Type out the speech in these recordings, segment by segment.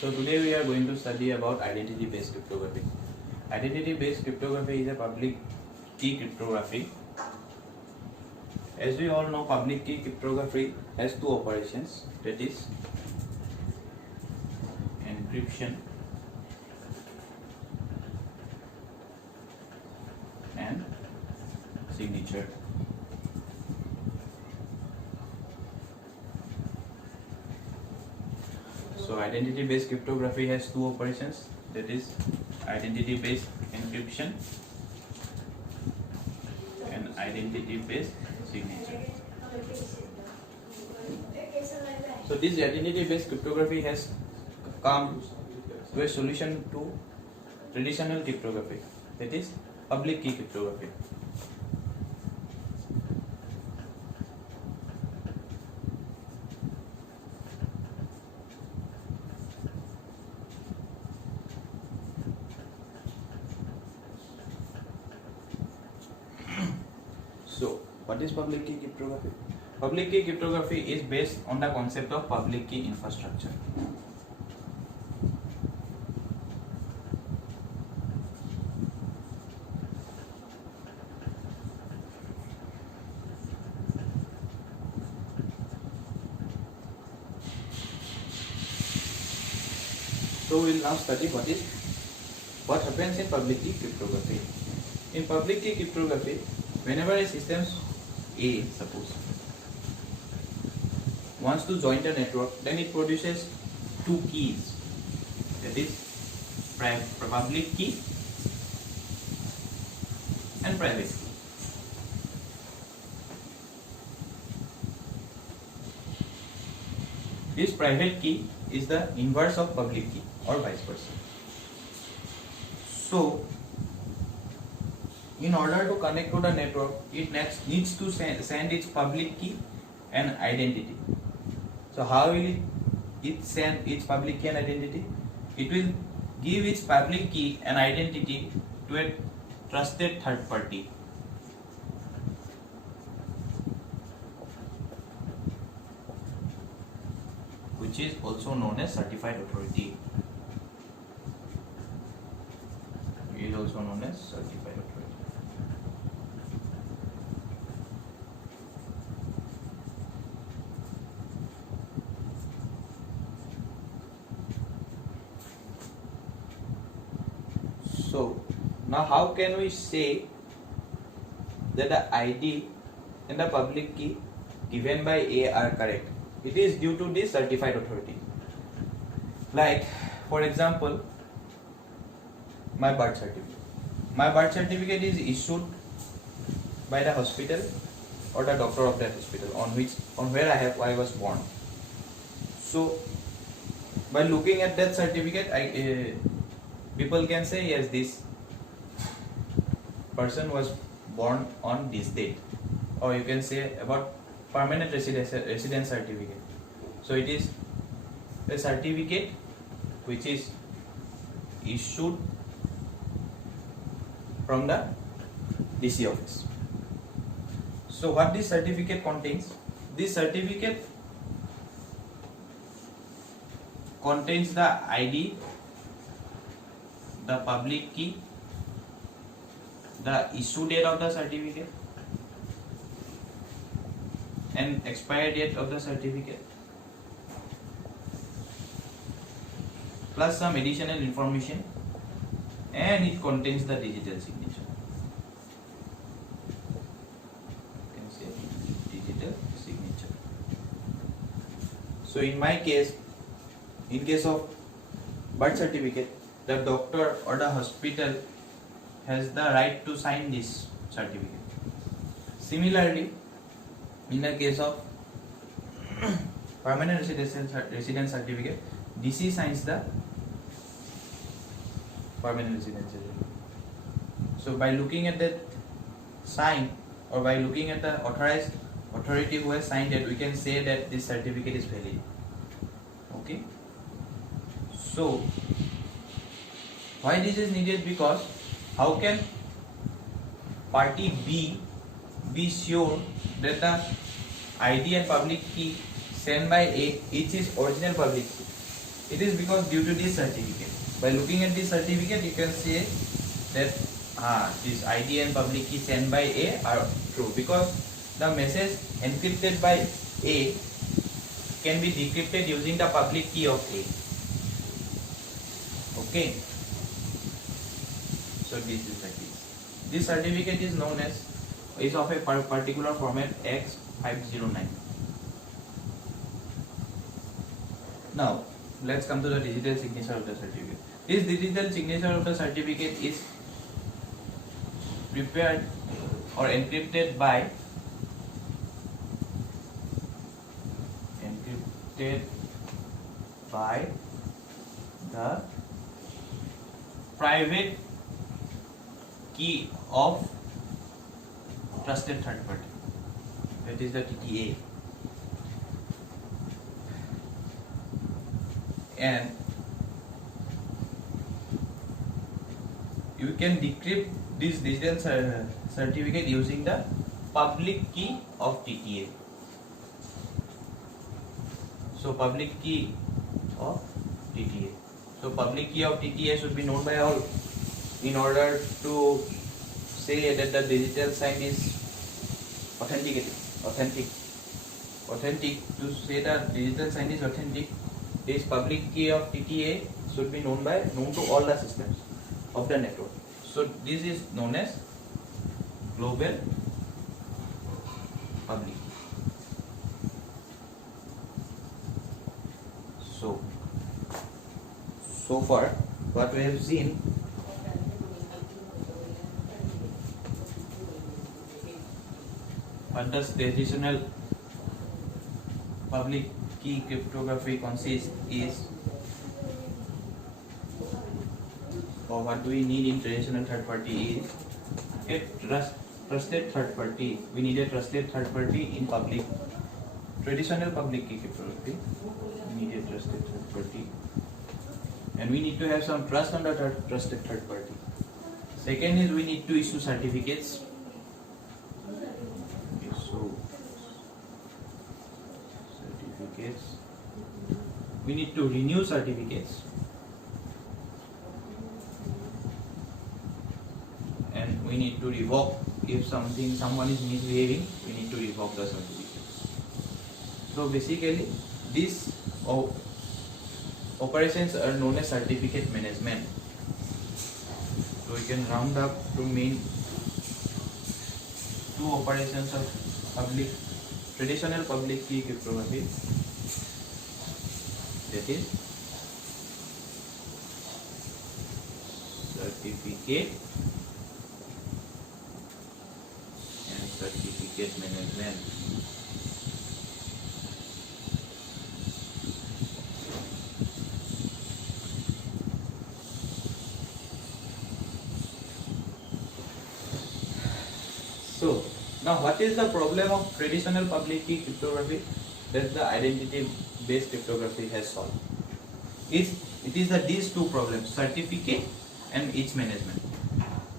So today we are going to study about identity-based cryptography. Identity-based cryptography is a public key cryptography. As we all know, public key cryptography has two operations, that is encryption and signature. So identity-based cryptography has two operations, that is identity-based encryption and identity-based signature. So this identity-based cryptography has come to a solution to traditional cryptography, that is public key cryptography. So, what is public key cryptography? Public key cryptography is based on the concept of public key infrastructure. So, we will now study what happens in public key cryptography. In public key cryptography, whenever a system A, suppose, wants to join the network, then it produces two keys, that is public key and private key. This private key is the inverse of public key or vice versa. So, in order to connect to the network, it needs to send its public key and identity. So how will it send its public key and identity? It will give its public key and identity to a trusted third party. Which is also known as certified authority. It is also known as certified authority. So now how can we say that the ID and the public key given by A are correct? It is due to this certified authority. Like for example, my birth certificate. My birth certificate is issued by the hospital or the doctor of that hospital on where I was born. So by looking at that certificate, people can say yes, this person was born on this date, or you can say about permanent residence certificate. So it is a certificate which is issued from the DC office. So what this certificate contains? This certificate contains the ID, the public key, the issue date of the certificate, and expiry date of the certificate, plus some additional information, and it contains the digital signature. You can say digital signature. So in my case, in case of birth certificate, the doctor or the hospital has the right to sign this certificate. Similarly, in the case of permanent residence certificate, DC signs the permanent residence certificate. So by looking at that sign, or by looking at the authorized authority who has signed it, we can say that this certificate is valid. Okay. So why this is needed? Because how can party B be sure that the ID and public key sent by A each is original public key? It is because due to this certificate. By looking at this certificate, you can say that this ID and public key sent by A are true, because the message encrypted by A can be decrypted using the public key of A. Okay. So this is the case. This certificate is known as, is of a particular format X509. Now let's come to the digital signature of the certificate. This digital signature of the certificate is prepared or encrypted by the private key of trusted third party, that is the TTA. And you can decrypt this digital certificate using the public key of TTA. So public key of TTA. So public key of TTA should be known by all in order to say that the digital sign is authentic. To say that digital sign is authentic, this public key of TTA should be known to all the systems of the network. So this is known as global public key. So far what we have seen, what does traditional public key cryptography consists is, or what do we need in traditional third party is a trusted third party. We need a trusted third party in traditional public key cryptography. We need a trusted third party, and we need to have some trust on the trusted third party. Second is we need to issue certificates. We need to renew certificates, and we need to revoke if someone is misbehaving. We need to revoke the certificate. So basically, these operations are known as certificate management. So we can round up to main two operations of traditional public key cryptography. That is certificate and certificate management. So now what is the problem of traditional public key cryptography that the identity based cryptography has solved? It is these two problems, certificate and its management.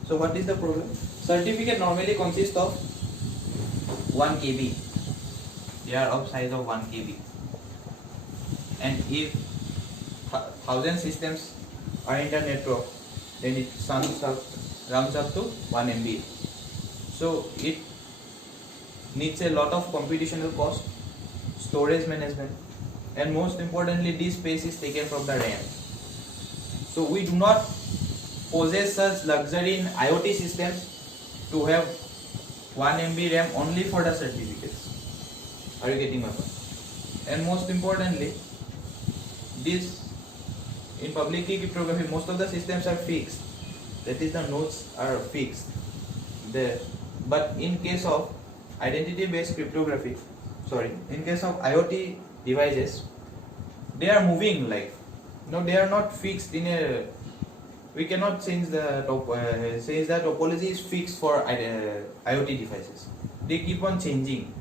So what is the problem? Certificate normally consists of 1 KB. They are of size of 1 KB. And if 1000 systems are in the network, then it rounds up to 1 MB. So it needs a lot of computational cost, storage management, and most importantly, this space is taken from the RAM. So we do not possess such luxury in IoT systems to have 1 MB RAM only for the certificates. Are you getting my point? And most importantly, this in public key cryptography, most of the systems are fixed. That is, the nodes are fixed there. But in case of identity-based cryptography, in case of IoT devices, they are moving like, they are not fixed in a. We cannot change the topology is fixed for IoT devices. They keep on changing.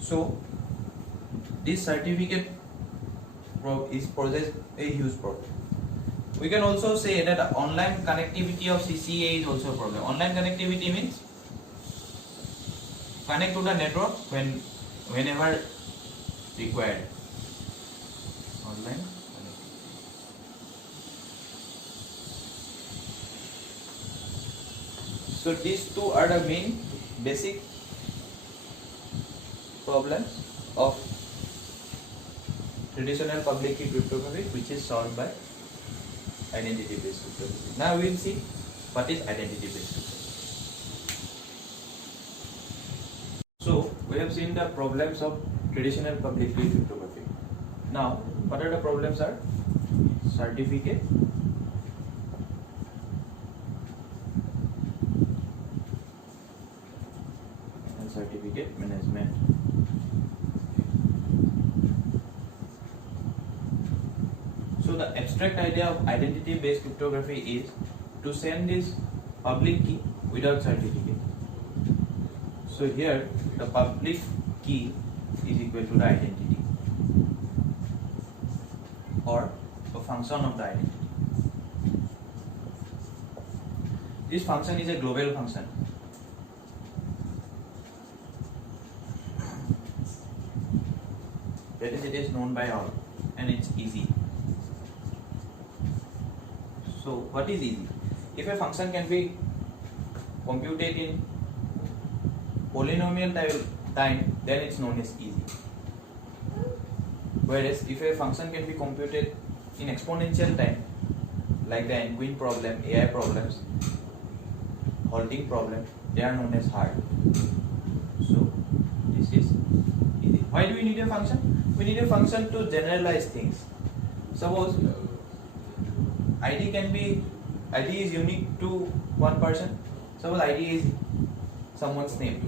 So this certificate poses a huge problem. We can also say that online connectivity of CCA is also a problem. Online connectivity means connect to the network whenever required. Online connectivity. So these two are the main basic problems of traditional public key cryptography, which is solved by identity based cryptography. Now we will see what is identity based cryptography. So we have seen the problems of traditional public key cryptography. Now what are the problems are? Certificate, and certificate management. So the abstract idea of identity based cryptography is to send this public key without certificate. So here the public key is equal to the identity or a function of the identity. This function is a global function. That is, it is known by all and it's easy. So what is easy? If a function can be computed in polynomial time, then it's known as easy. Whereas if a function can be computed in exponential time, like the NQueen problem, AI problems, halting problem, they are known as hard. So this is easy. Why do we need a function? We need a function to generalize things. Suppose ID is unique to one person. Suppose ID is someone's name.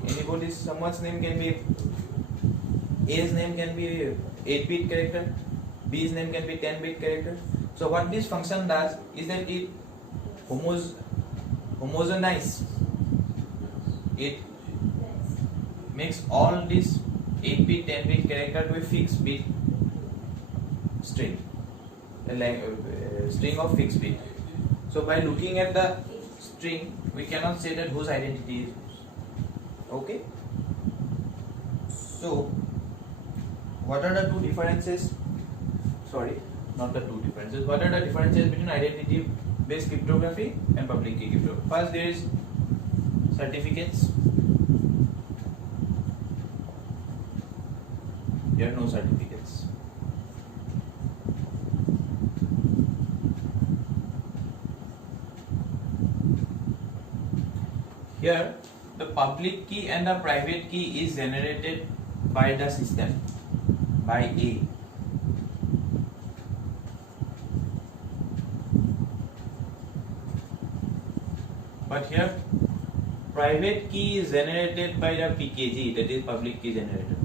Someone's name can be, A's name can be 8-bit character, B's name can be 10-bit character. So what this function does is that it homogenizes. It makes all these 8-bit, 10-bit character to a fixed bit string, a string of fixed bit. So by looking at the string, we cannot say that whose identity is whose. Okay. So what are the two differences? Sorry, not the two differences. What are the differences between identity based cryptography and public key cryptography? First, there is certificates. There are no certificates. Here, the public key and the private key is generated by the system, by A. But here, private key is generated by the PKG, that is public key generator.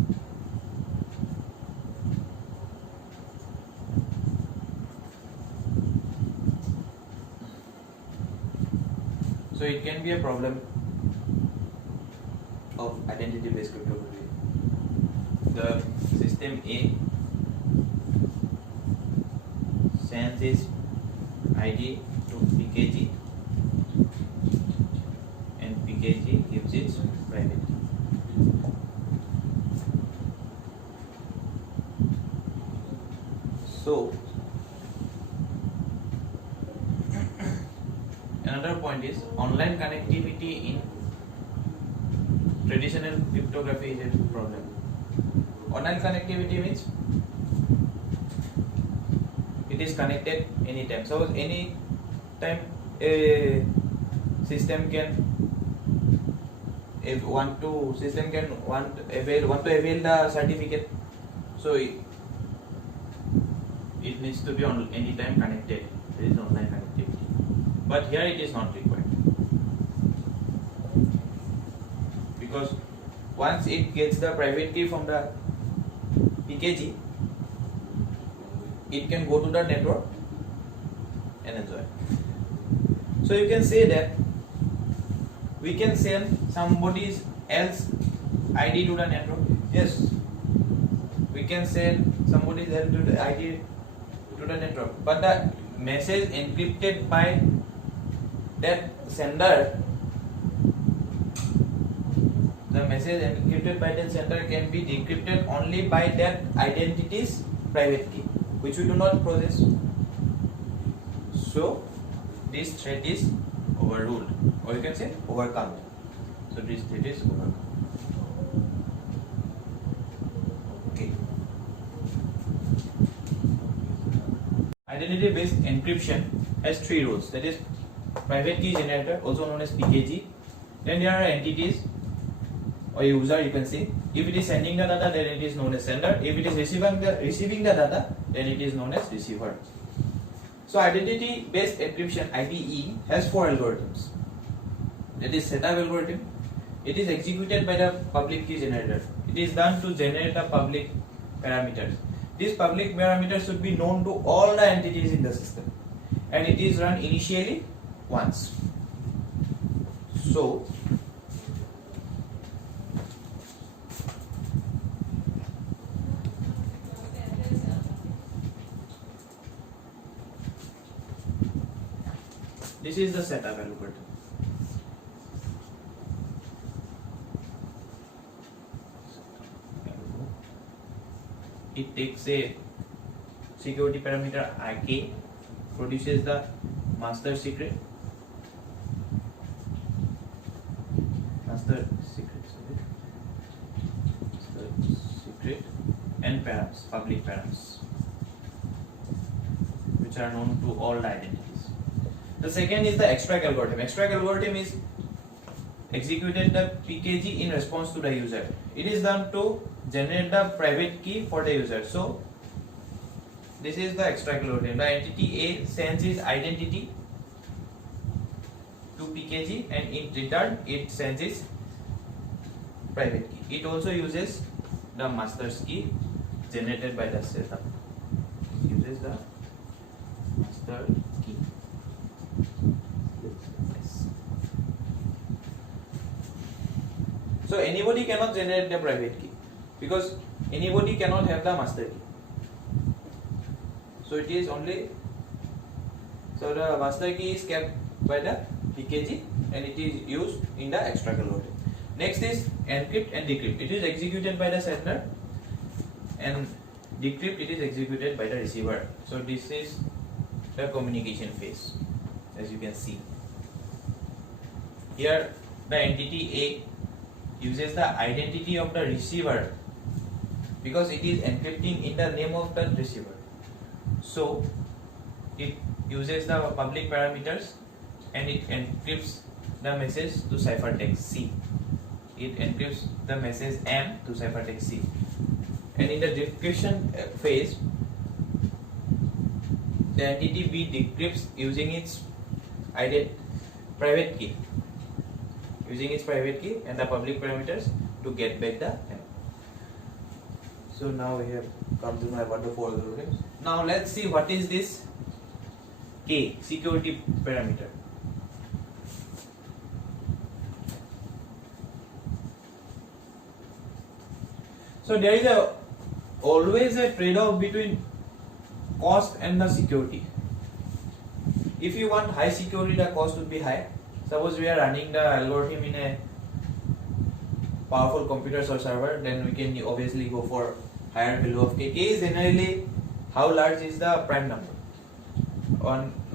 So it can be a problem of identity based cryptography. The system A sends its ID to PKG and PKG gives its private key. So another point is online connectivity in traditional cryptography is a problem. Online connectivity means it is connected anytime. So any time a system can want to avail the certificate. So it needs to be on anytime connected. There is online connectivity. But here it is not required. Because once it gets the private key from the PKG, it can go to the network and enjoy. So you can say that we can send somebody else ID to the network. Yes, we can send somebody else to the ID to the network, but the message encrypted by that sender, can be decrypted only by that identity's private key, which we do not possess. So this threat is overruled, or you can say overcome. So this it is overcome. Okay. Identity based encryption has three rules. That is private key generator, also known as PKG. Then there are entities or user, you can say. If it is sending the data, then it is known as sender. If it is receiving the data, then it is known as receiver. So identity based encryption IBE has four algorithms. That is setup algorithm. It is executed by the public key generator. It is done to generate the public parameters. These public parameters should be known to all the entities in the system, and it is run initially once. So this is the setup algorithm. It takes a security parameter IK, produces the master secret, and params, public params, which are known to all the identities. The second is the extract algorithm. Extract algorithm is executed the PKG in response to the user. It is done to generate the private key for the user. So this is the extract algorithm. The entity A sends its identity to PKG, and in return it sends its private key. It also uses the master's key generated by the setup. It uses the master key. Yes. So anybody cannot generate the private key, because anybody cannot have the master key. So it is only, so the master key is kept by the PKG and it is used in the extract algorithm. Next is encrypt and decrypt. It is executed by the sender, and decrypt it is executed by the receiver. So this is the communication phase, as you can see. Here the entity A uses the identity of the receiver because it is encrypting in the name of the receiver. So it uses the public parameters and it encrypts the message to ciphertext C. It encrypts the message M to ciphertext C. And in the decryption phase, the entity B decrypts using its private key. Using its private key and the public parameters to get back the M. So now we have come to know about the four algorithms. Now let's see what is this K, security parameter. So there is always a trade-off between cost and the security. If you want high security, the cost would be high. Suppose we are running the algorithm in a powerful computers or server, then we can obviously go for higher value of K. K is generally how large is the prime number.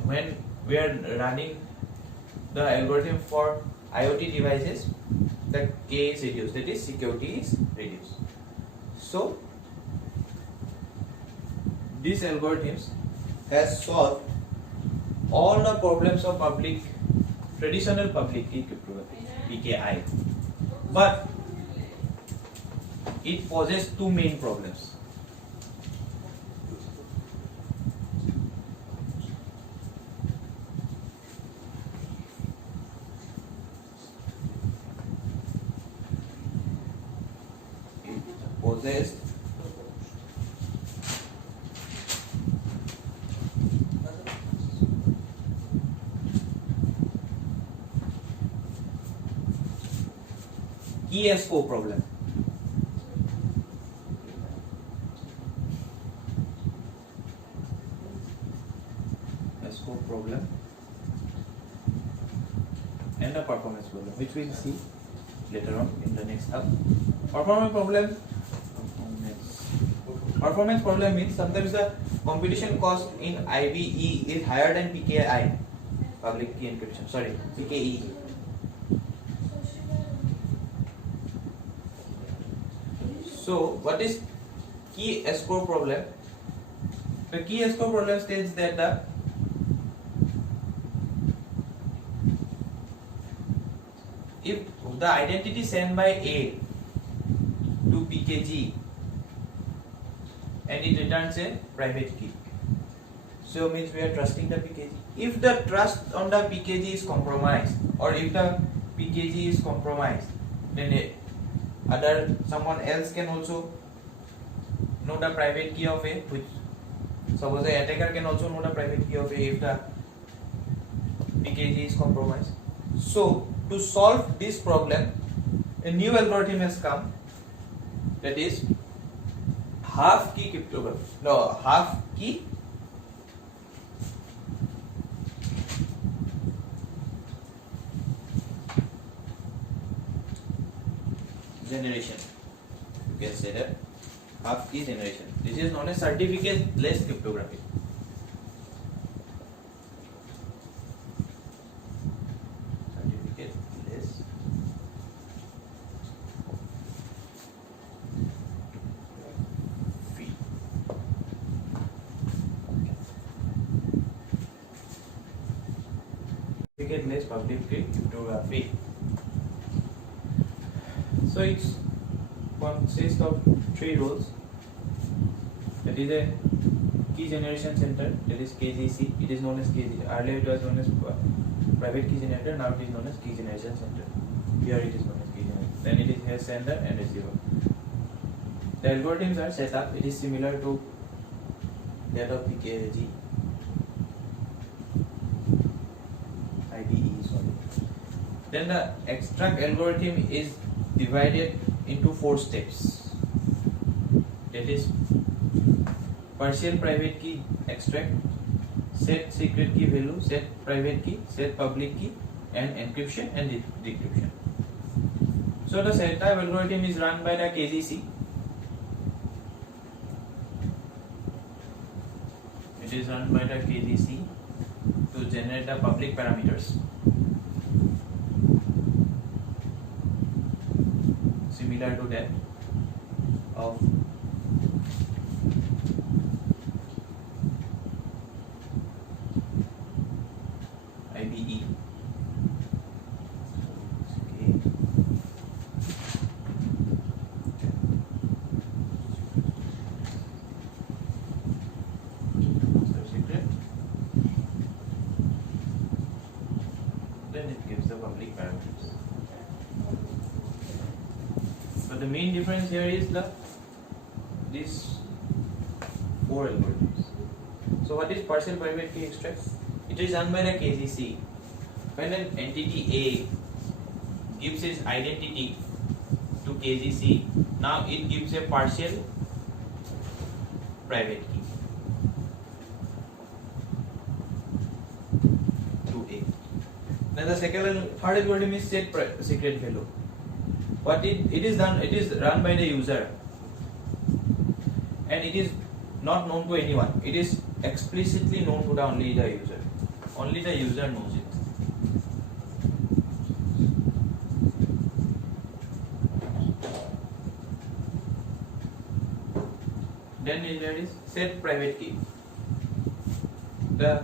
When we are running the algorithm for IoT devices, the K is reduced, that is security is reduced. So these algorithms has solved all the problems of traditional public key cryptography, PKI, but it poses two main problems. It poses ESO problem. ESO problem and a performance problem, which we will see later on in the next hub. Performance problem means sometimes the computation cost in IBE is higher than PKI, public key encryption. Sorry, PKE. So, what is key escrow problem? The key escrow problem states that if the identity sent by A to PKG and it returns a private key, so means we are trusting the PKG. If the trust on the PKG is compromised, or if the PKG is compromised, then someone else can also know the private key of A, which suppose the attacker can also know the private key of A if the PKG is compromised. So to solve this problem, a new algorithm has come, that is half key cryptography. No, half key generation. You can say that half key generation. This is known as certificate-less cryptography. Certificate-less fee. Certificate-less public key cryptography. So it consists of three roles. That is a key generation center, that is KGC. It is known as KGC. Earlier it was known as private key generator. Now it is known as key generation center. Here it is known as key generator. Then it is a sender and receiver. The algorithms are set up. It is similar to that of PKG. IDE. Sorry. Then the extract algorithm is divided into 4 steps. That is partial private key extract, set secret key value, set private key, set public key, and encryption and decryption. So the setup algorithm is run by the KGC. It is run by the KGC to generate the public parameters. Similar to that of IBE. Okay. Secret. Then it gives the public parameters. So the main difference here is these 4 algorithms. So what is partial private key extract? It is done by the KGC. When an entity A gives its identity to KGC, now it gives a partial private key to A. Then the third algorithm is set secret value. What it is run by the user, and it is not known to anyone. It is explicitly known to only the user. Only the user knows it. Then there is set private key. The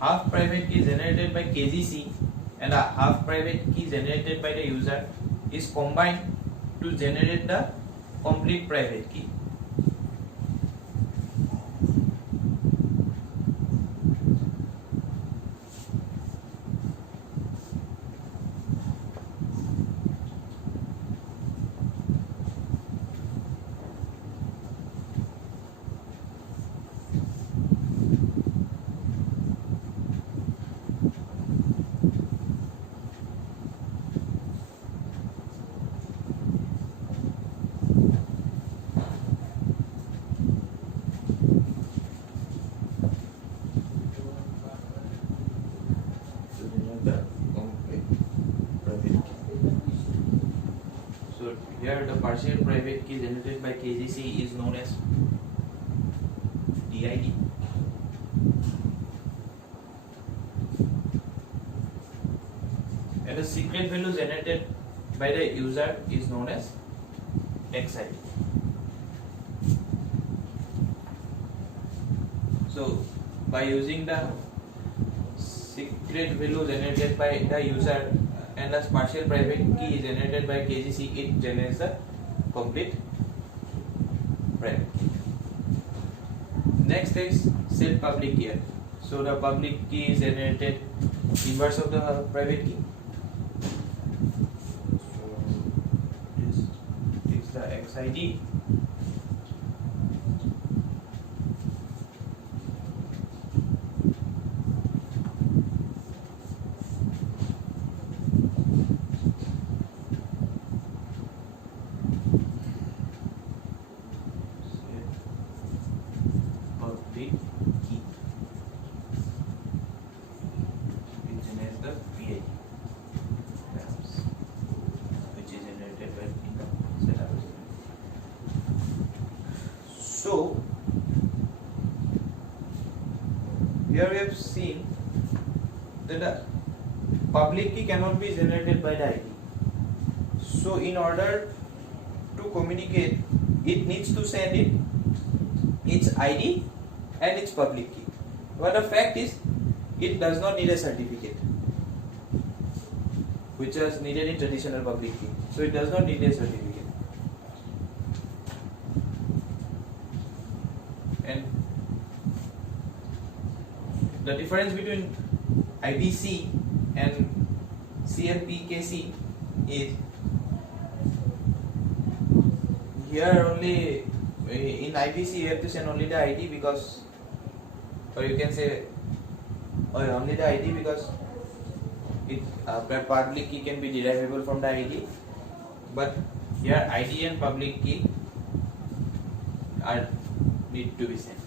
half private key generated by KGC and a half private key generated by the user is combined to generate the complete private key. Here the partial private key generated by KGC is known as DID. secret value generated by the user is known as XID. So by using the secret value generated by the user and the partial private key generated by KGC, it generates the complete private key. Next is set public key. So the public key is generated inverse of the private key. So this is the XID. Public key. It generates the PID, which is generated by the setup. So here we have seen that the public key cannot be generated by the ID. So in order to communicate, it needs to send its ID and its public key. But the fact is, it does not need a certificate, which was needed in traditional public key. So it does not need a certificate. And the difference between IBC and CLPKC is here only in IBC you have to send only the ID because, or you can say only the ID because it public key can be derivable from the ID, but here ID and public key are need to be sent.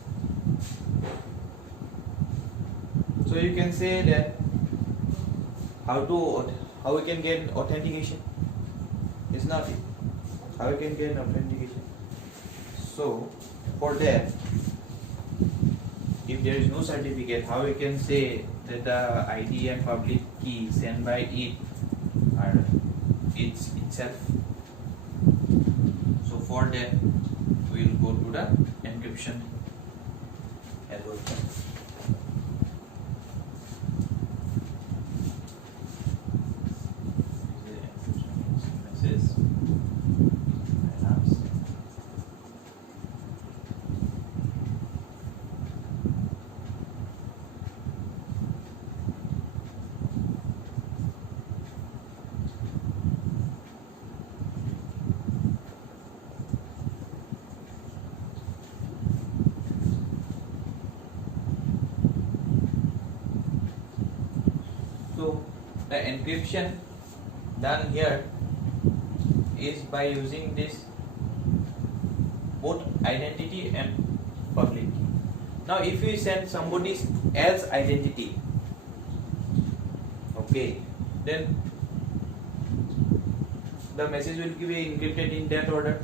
So you can say that how we can get authentication. It's not it. How we can get authentication. So for that, if there is no certificate, how we can say that the ID and public key sent by it are itself? So for that, we will go to the encryption algorithm. So the encryption done here is by using this both identity and public key. Now if you send somebody else identity, okay, then the message will be encrypted in that order.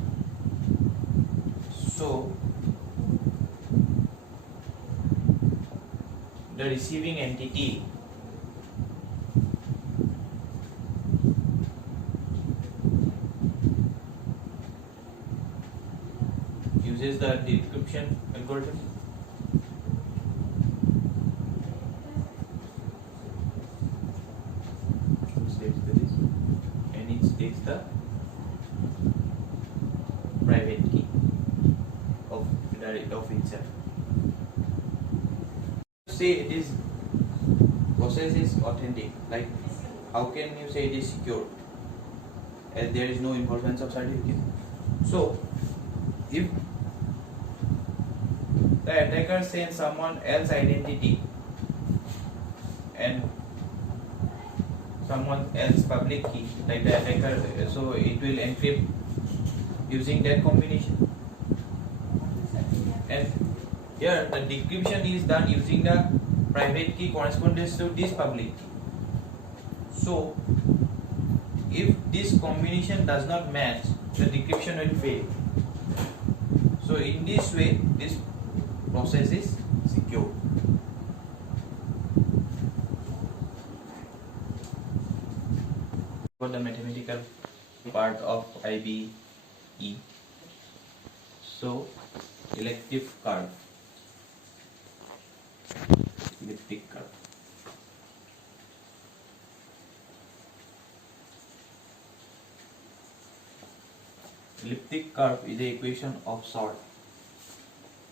So the receiving entity uses the decryption algorithm. And it takes the private key of itself. Say it is process is authentic. Like how can you say it is secure as there is no involvement of certificate? So if the attacker sends someone else identity and someone else public key, like the attacker, so it will encrypt using that combination. And here the decryption is done using the private key corresponds to this public key. So if this combination does not match, the decryption will fail. So in this way, this process is secure. for the mathematical part of IBE. So, elliptic curve. Elliptic curve. Elliptic curve is the equation of sort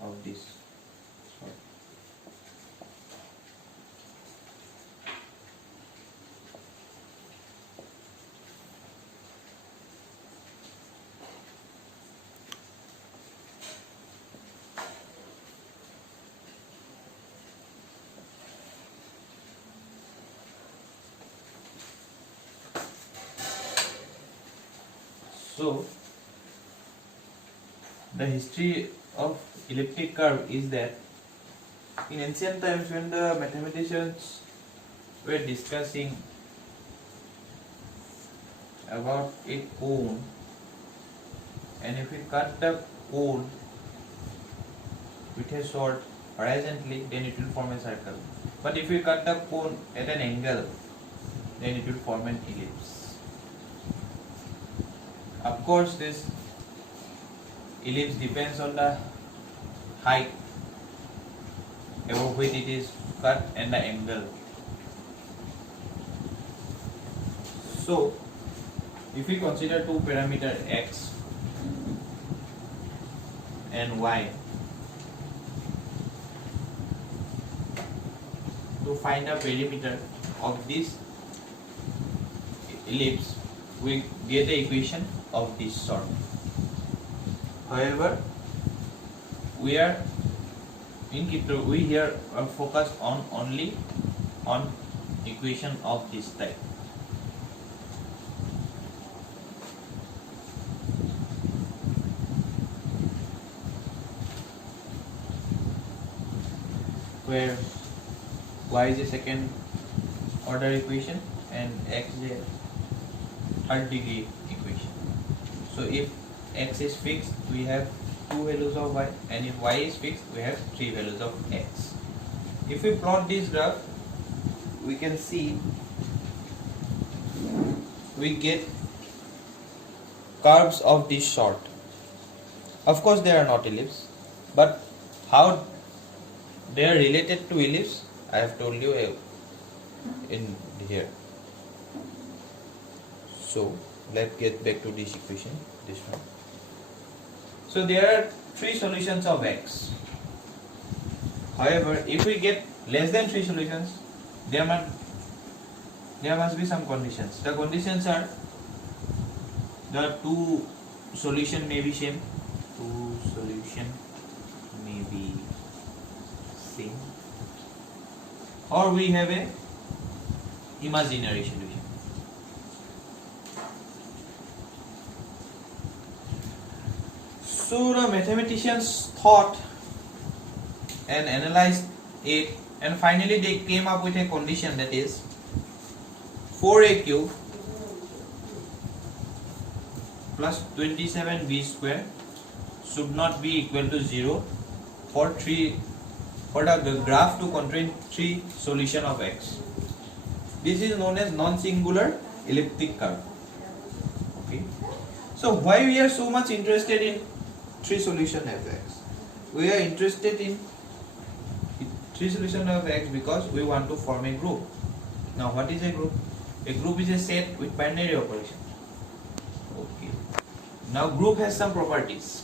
of this sort. So, the history of elliptic curve is that in ancient times, when the mathematicians were discussing about a cone, and if we cut the cone with a sword horizontally, then it will form a circle. But if we cut the cone at an angle, then it will form an ellipse. Of course, this ellipse depends on the height above which it is cut and the angle. So, if we consider two parameters x and y, to find the perimeter of this ellipse, we get the equation of this sort. However, we are in cryptography, we here are focused on only on equation of this type. Where y is a second order equation and x is a third degree equation. So if x is fixed, we have two values of y, and if y is fixed, we have three values of x. If we plot this graph, we can see we get curves of this sort. Of course, they are not ellipse, but how they are related to ellipse, I have told you in here. So let's get back to this equation, this one. So there are three solutions of x. However, if we get less than three solutions, there must be some conditions. The conditions are the two solution may be same. Two solution may be same. Or we have a imaginary solution. So the mathematicians thought and analyzed it, and finally they came up with a condition, that is 4a cube plus 27b square should not be equal to 0 for the graph to contain three solution of x. This is known as non-singular elliptic curve. Okay. So why we are so much interested in three solution of x? We are interested in three solution of x because we want to form a group. Now what is a group? A group is a set with binary operation. Okay. Now group has some properties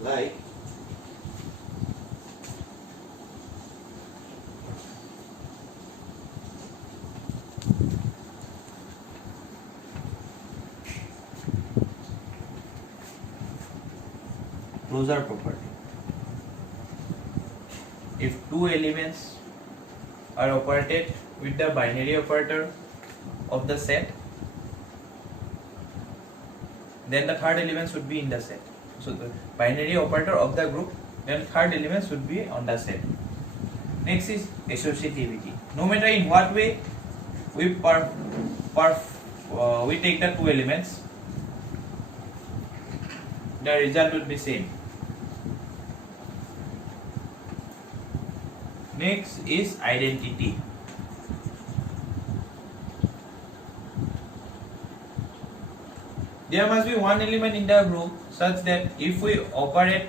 like closure property. If two elements are operated with the binary operator of the set, then the third element should be in the set. So the binary operator of the group, then third element should be on the set. Next is associativity. No matter in what way we we take the two elements, the result would be same. Next is identity. there must be one element in the group such that if we operate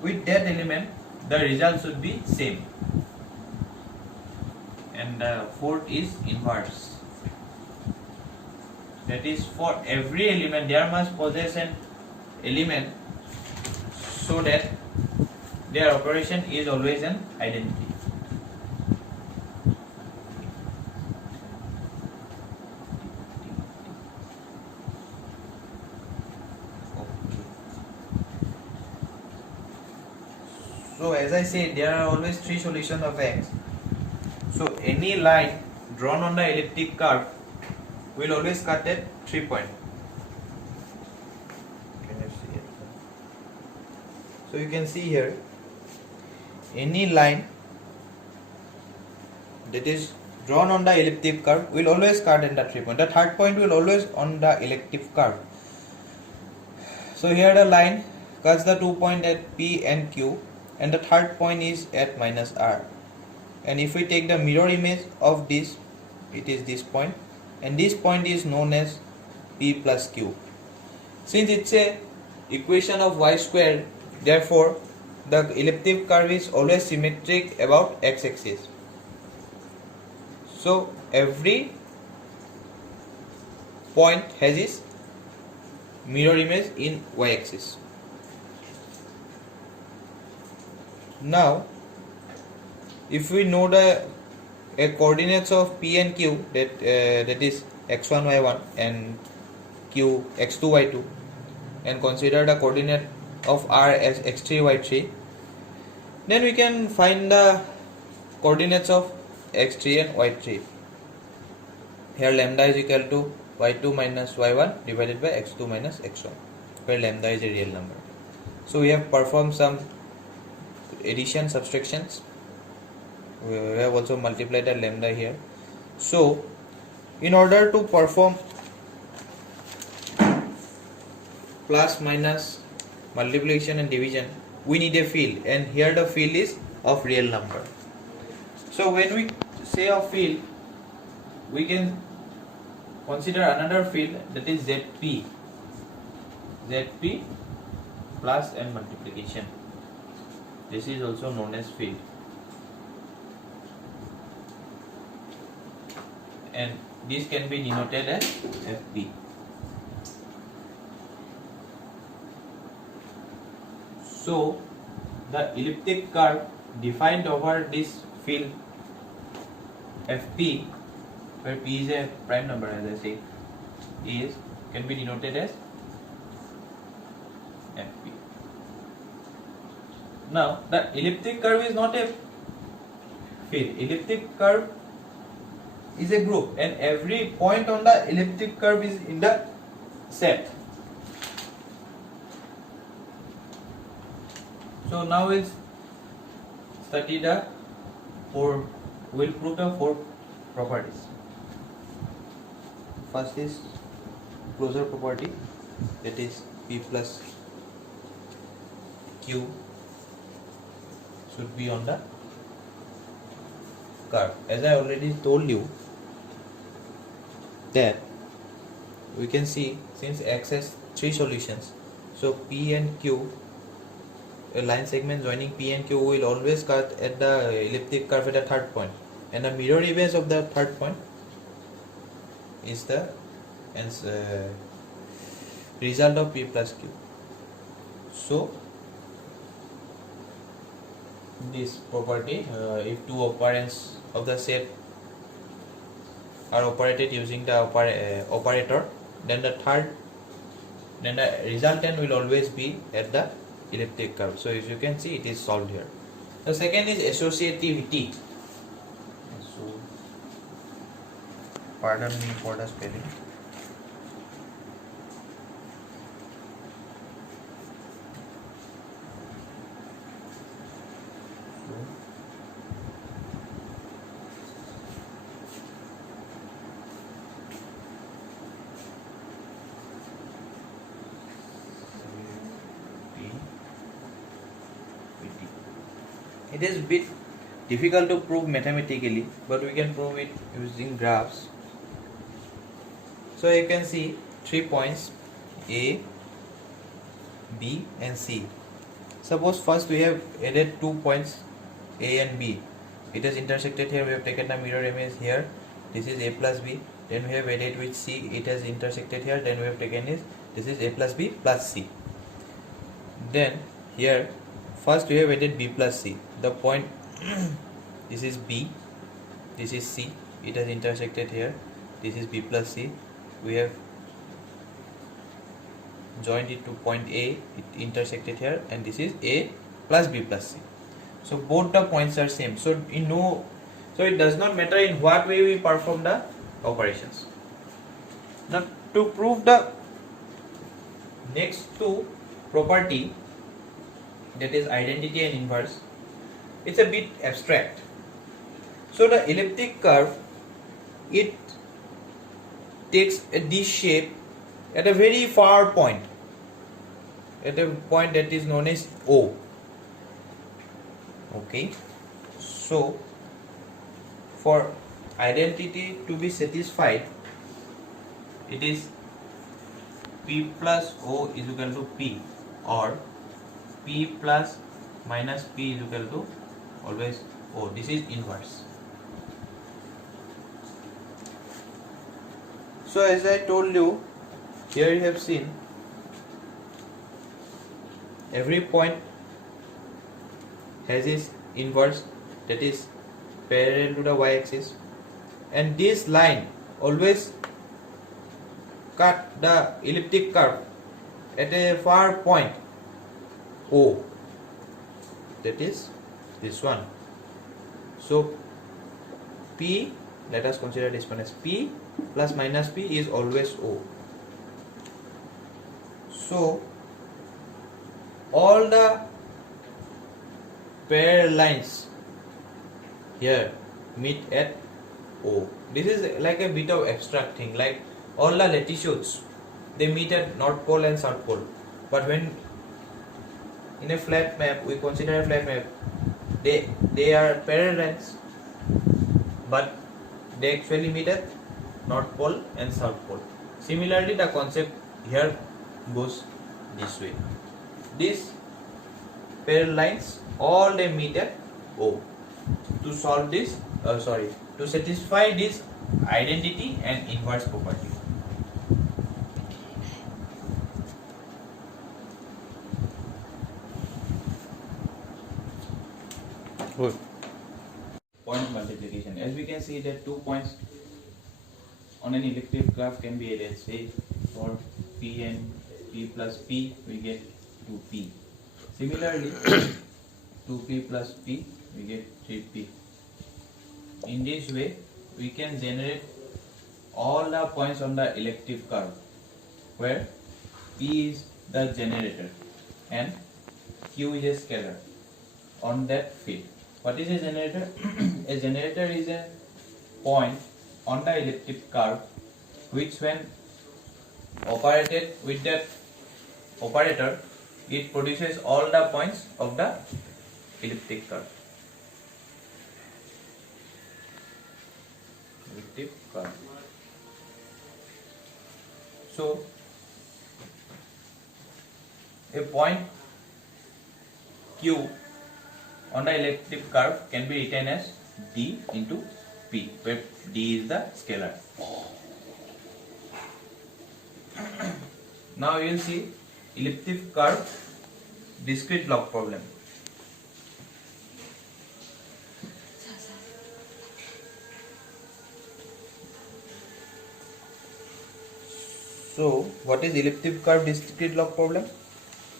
with that element, the result should be same. And the fourth is inverse. That is, for every element there must possess an element so that their operation is always an identity. So as I said, there are always three solutions of x. So any line drawn on the elliptic curve will always cut at 3 points. Can you see it? So you can see here, any line that is drawn on the elliptic curve will always cut at the 3 point. The third point will always on the elliptic curve. So here the line cuts the 2 points at P and Q, and the third point is at minus R. And if we take the mirror image of this, it is this point, and this point is known as P plus Q. Since it's a equation of y square, therefore the elliptic curve is always symmetric about x-axis. So every point has its mirror image in y-axis. Now, if we know the coordinates of P and Q, that is x1, y1 and Q x2, y2, and consider the coordinate of R as x3, y3, then we can find the coordinates of x3 and y3. Here lambda is equal to y2 minus y1 divided by x2 minus x1, where lambda is a real number. So we have performed some addition, subtractions. We have also multiplied the lambda here. So in order to perform plus, minus, multiplication and division, we need a field, and here the field is of real number. So when we say a field, we can consider another field, that is ZP plus and multiplication. This is also known as field, and this can be denoted as FP. So the elliptic curve defined over this field FP, where P is a prime number, as I say, can be denoted as FP. Now the elliptic curve is not a field. Elliptic curve is a group, and every point on the elliptic curve is in the set. So now we'll study we'll prove the four properties. First is closure property, that is P plus Q should be on the curve. As I already told you that we can see, since X has three solutions, so P and Q, a line segment joining P and Q will always cut at the elliptic curve at the third point, and the mirror image of the third point is the result of P plus Q. So this property, if two operands of the set are operated using the operator, then the resultant will always be at the elliptic curve. So as you can see, it is solved here. The second is associativity. So pardon me for the spelling. It is a bit difficult to prove mathematically, but we can prove it using graphs. So you can see 3 points A, B and C. Suppose first we have added 2 points A and B. It has intersected here. We have taken the mirror image here. This is A plus B. Then we have added with C. It has intersected here. Then we have taken this is A plus B plus C. Then here first we have added B plus C. The point this is B, this is C. It has intersected here. This is B plus C. We have joined it to point A. It intersected here, and this is A plus B plus C. So both the points are same. So it does not matter in what way we perform the operations. Now to prove the next two property, that is identity and inverse, it's a bit abstract. So the elliptic curve, it takes a D shape at a very far point, at a point that is known as O. Okay, so for identity to be satisfied, it is P plus O is equal to P, or P plus minus P is equal to always O. This is inverse. So as I told you, here you have seen every point has its inverse, that is parallel to the y-axis, and this line always cut the elliptic curve at a far point O, that is this one. So P, let us consider this one as P plus minus P is always O. So all the parallel lines here meet at O. This is like a bit of abstract thing, like all the latitudes, they meet at North Pole and South Pole. But when in a flat map, we consider a flat map, they are parallel lines, but they actually meet at North Pole and South Pole. Similarly, the concept here goes this way. These parallel lines, all they meet at O. To solve this, to satisfy this identity and inverse property. Good. Point multiplication. As we can see that 2 points on an elliptic graph can be added. Say for P and P plus P, we get 2P. Similarly, 2P plus P, we get 3P. In this way, we can generate all the points on the elliptic curve, where P is the generator and Q is a scalar on that field. What is a generator? A generator is a point on the elliptic curve which, when operated with that operator, it produces all the points of the elliptic curve. Elliptic curve. So a point Q on the elliptic curve can be written as D into P, where D is the scalar. Now you will see elliptic curve discrete log problem. So what is elliptic curve discrete log problem?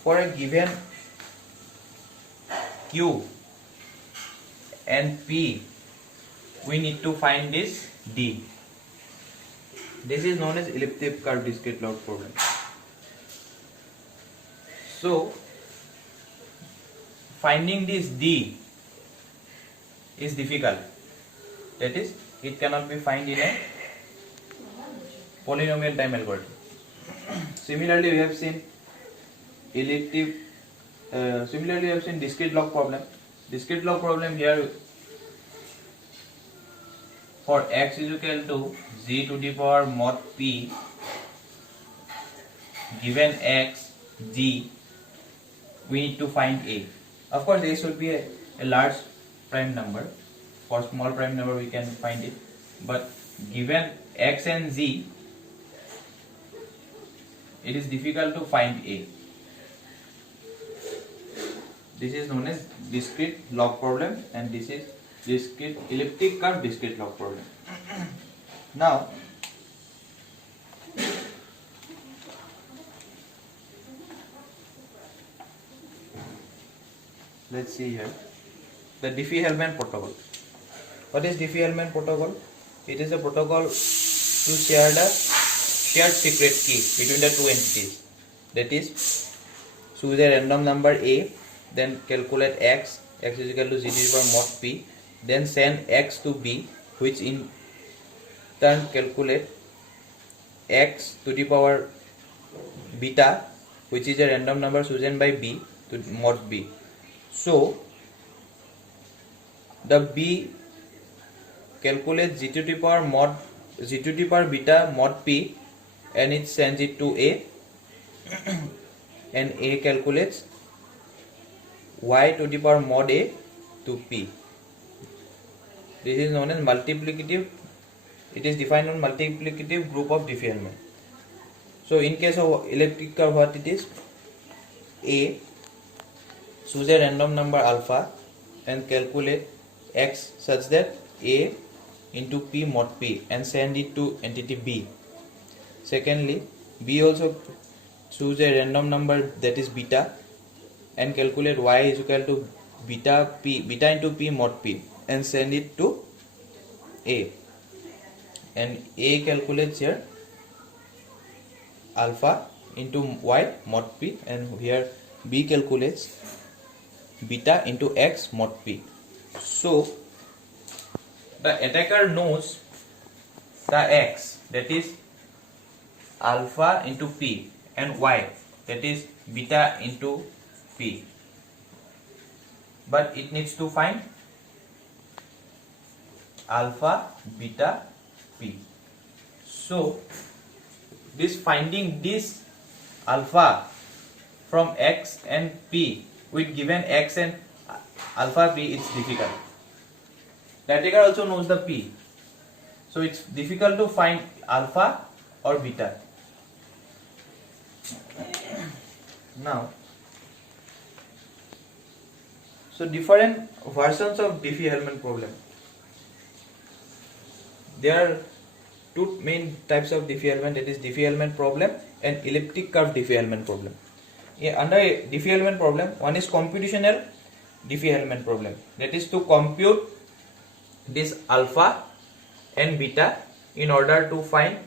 For a given Q and P, we need to find this D. This is known as elliptic curve discrete log problem. So finding this D is difficult. That is, it cannot be found in a polynomial time algorithm. Similarly, we have seen discrete log problem. Discrete log problem here, for x is equal to g to the power mod p given x, g, we need to find a. Of course, a should be a large prime number. For small prime number, we can find it. But given x and z, it is difficult to find a. This is known as discrete log problem, and this is discrete elliptic curve discrete log problem. Now, let's see here the Diffie-Hellman protocol. What is Diffie-Hellman protocol? It is a protocol to share the shared secret key between the two entities. That is, choose a random number a, then calculate x is equal to z to the power mod p, then send x to b, which in turn calculate x to the power beta, which is a random number chosen by b, to mod b. So the b calculates z to the power beta mod p, and it sends it to a, and a calculates y to the power mod a to p. This is known as multiplicative. It is defined on multiplicative group of Diffie-Hellman. So in case of elliptic curve, what it is? A, choose a random number alpha and calculate x such that a into p mod p and send it to entity b. Secondly, b also choose a random number that is beta and calculate y is equal to beta into p mod p and send it to a. And a calculates here alpha into y mod p, and here b calculates beta into x mod p. So the attacker knows the x, that is alpha into p, and y, that is beta into p, but it needs to find alpha, beta, p. So this finding this alpha from x and p with given x and alpha p is difficult. The attacker also knows the p, so it's difficult to find alpha or beta. Now, so different versions of Diffie-Hellman problem. There are two main types of Diffie-Hellman, that is Diffie-Hellman problem and elliptic curve Diffie-Hellman problem. Under Diffie-Hellman problem, one is computational Diffie-Hellman problem, that is to compute this alpha and beta in order to find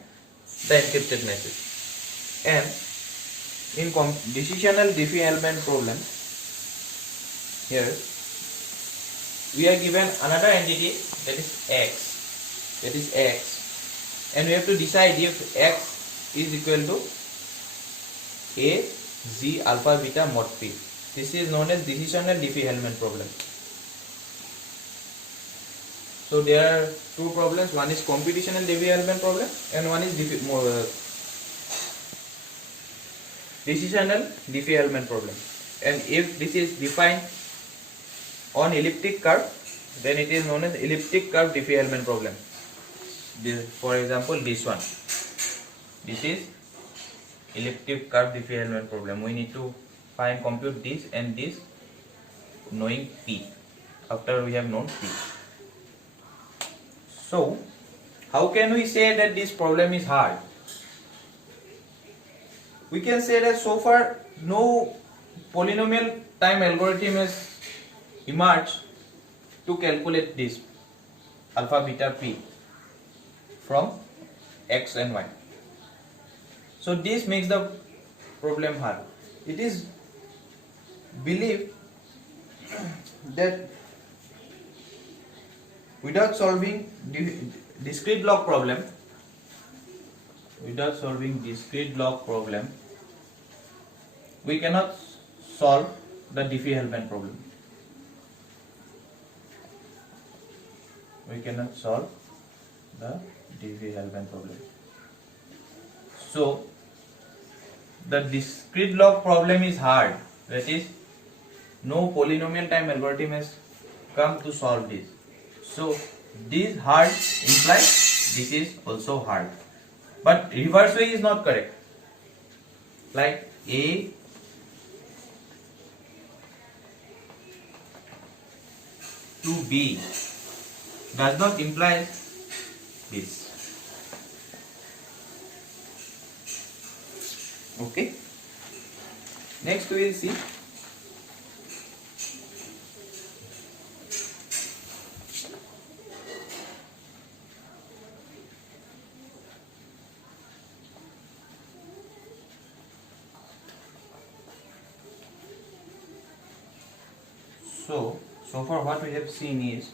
the encrypted message. And in decisional Diffie-Hellman problem, here we are given another entity, that is x, and we have to decide if x is equal to a, z, alpha, beta, mod p. This is known as decisional Diffie-Hellman problem. So there are two problems, one is computational Diffie-Hellman problem and one is decisional Diffie-Hellman problem. And if this is defined on elliptic curve, then it is known as elliptic curve Diffie-Hellman problem. For example, this one, this is elliptic curve Diffie-Hellman problem. We need to compute this and this knowing p, after we have known p. So how can we say that this problem is hard? We can say that so far no polynomial time algorithm has emerged to calculate this alpha, beta, p from x and y. So this makes the problem hard. It is believed that without solving discrete log problem, we cannot solve the Diffie-Hellman problem. So the discrete log problem is hard. That is, no polynomial time algorithm has come to solve this. So this hard implies this is also hard. But reverse way is not correct. Like A to B does not imply this. Okay. Next we will see so far what we have seen is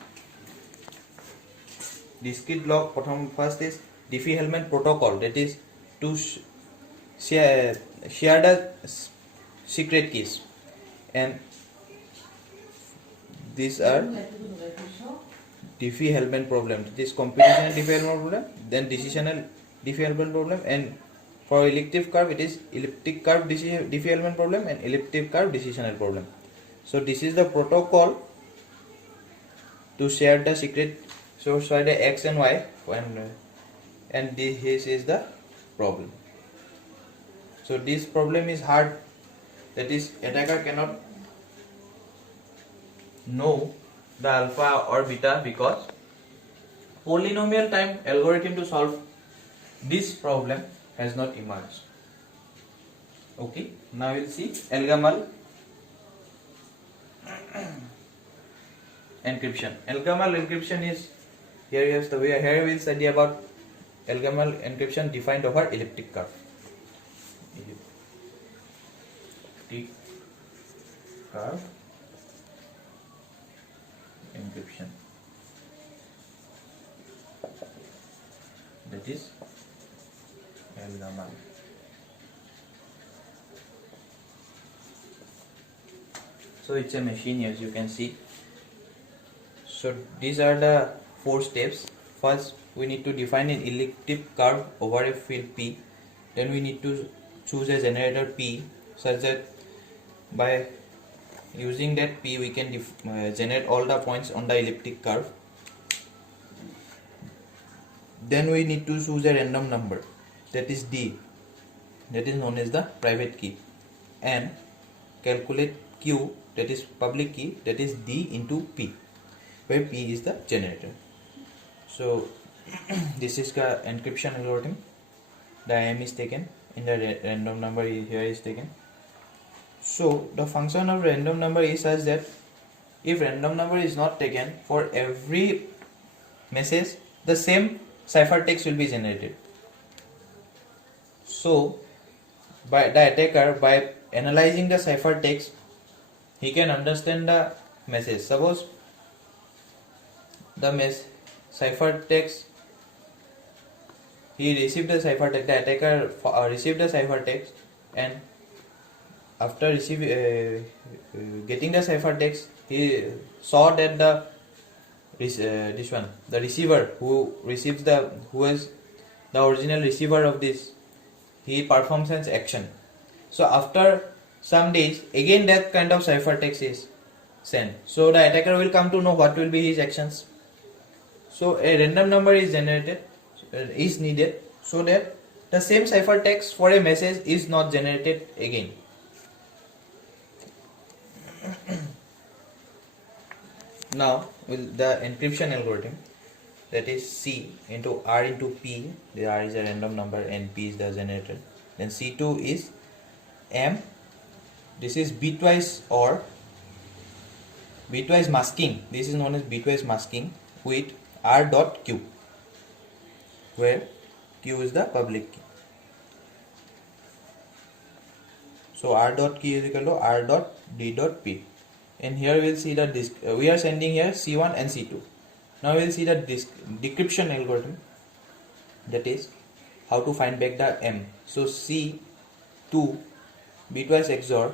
discrete log. First is Diffie-Hellman protocol, that is to share the secret keys, and these are Diffie-Hellman problem. This computational Diffie-Hellman problem, then decisional Diffie-Hellman problem, and for elliptic curve it is elliptic curve Diffie-Hellman problem and elliptic curve decisional problem. So this is the protocol to share the secret source by the x and y, and this is the problem. So this problem is hard, that is attacker cannot know the alpha or beta because polynomial time algorithm to solve this problem has not emerged. Okay, now we'll see Elgamal encryption. Elgamal encryption is here we'll study about Elgamal encryption defined over elliptic curve. Elliptic curve encryption, that is Elgamal. So it's a machine, as you can see. So these are the 4 steps. First we need to define an elliptic curve over a field P. Then we need to choose a generator P such that by using that P we can generate all the points on the elliptic curve. Then we need to choose a random number, that is D, that is known as the private key, and calculate Q, that is public key, that is D into P, where P is the generator. So this is the encryption algorithm. The IM is taken in the random number here is taken. So the function of random number is such that if random number is not taken, for every message the same ciphertext will be generated. So by the attacker, by analyzing the ciphertext, he can understand the message. Suppose the ciphertext, he received the ciphertext, the attacker received the ciphertext, and after getting the ciphertext, he saw that the receiver who is the original receiver of this, he performs an action. So after some days again that kind of ciphertext is sent. So the attacker will come to know what will be his actions. So a random number is generated, is needed, so that the same ciphertext for a message is not generated again. Now with the encryption algorithm, that is C into R into P, the R is a random number and P is the generator, then C2 is M, this is bitwise or bitwise masking, this is known as bitwise masking, with R dot Q, where Q is the public key. So R dot key is equal to R dot D dot P, and here we'll see that we are sending here C1 and C2. Now we'll see the decryption algorithm, that is how to find back the M. So C2 bitwise XOR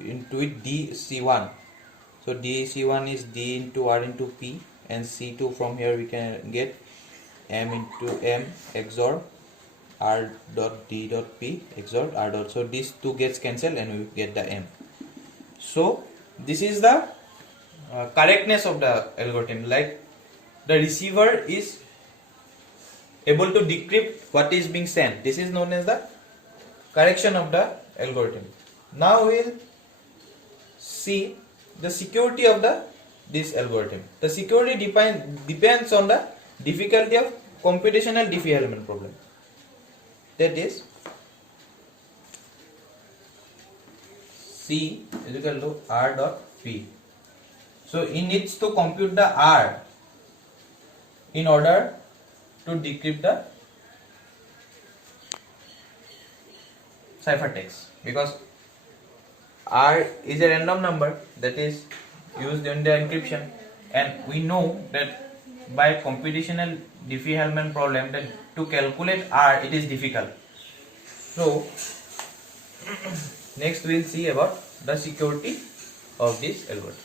into it DC1. So DC1 is D into R into P, and C2 from here we can get M into M XOR r dot d dot p XOR r dot. So these two gets cancelled and we get the m. So this is the correctness of the algorithm. Like the receiver is able to decrypt what is being sent. This is known as the correction of the algorithm. Now we'll see the security of this algorithm. The security depends on the difficulty of computational Diffie-Hellman problem. That is C is equal to R dot P. So it needs to compute the R in order to decrypt the ciphertext, because R is a random number that is used in the encryption, and we know that by computational Diffie-Hellman problem that to calculate R it is difficult. So next we will see about the security of this algorithm.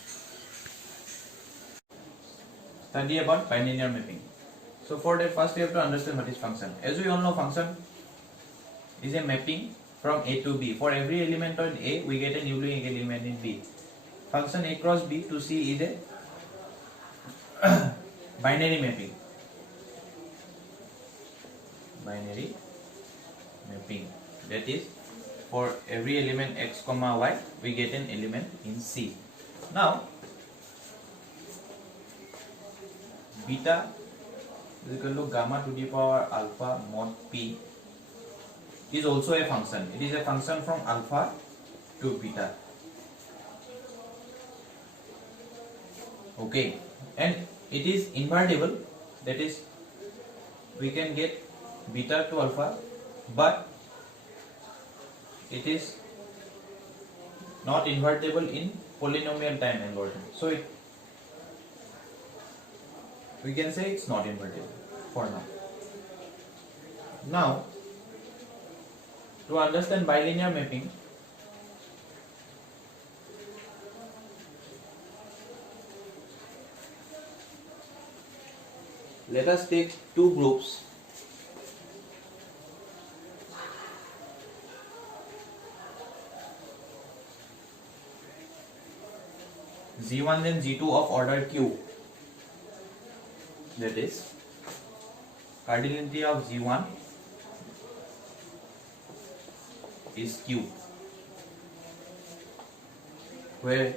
Study about bilinear mapping. So for that, first we have to understand what is function. As we all know, function is a mapping from A to B. For every element in A, we get a newly element in B. Function A cross B to C is a binary mapping. Binary mapping. That is, for every element x comma y, we get an element in C. Now, beta is equal to gamma to the power alpha mod p is also a function. It is a function from alpha to beta. Okay, and it is invertible. That is, we can get beta to alpha, but it is not invertible in polynomial time algorithm. So we can say it's not invertible for now. Now, to understand bilinear mapping, let us take two groups. Z1 and Z2 of order Q. That is, cardinality of Z1 is Q, where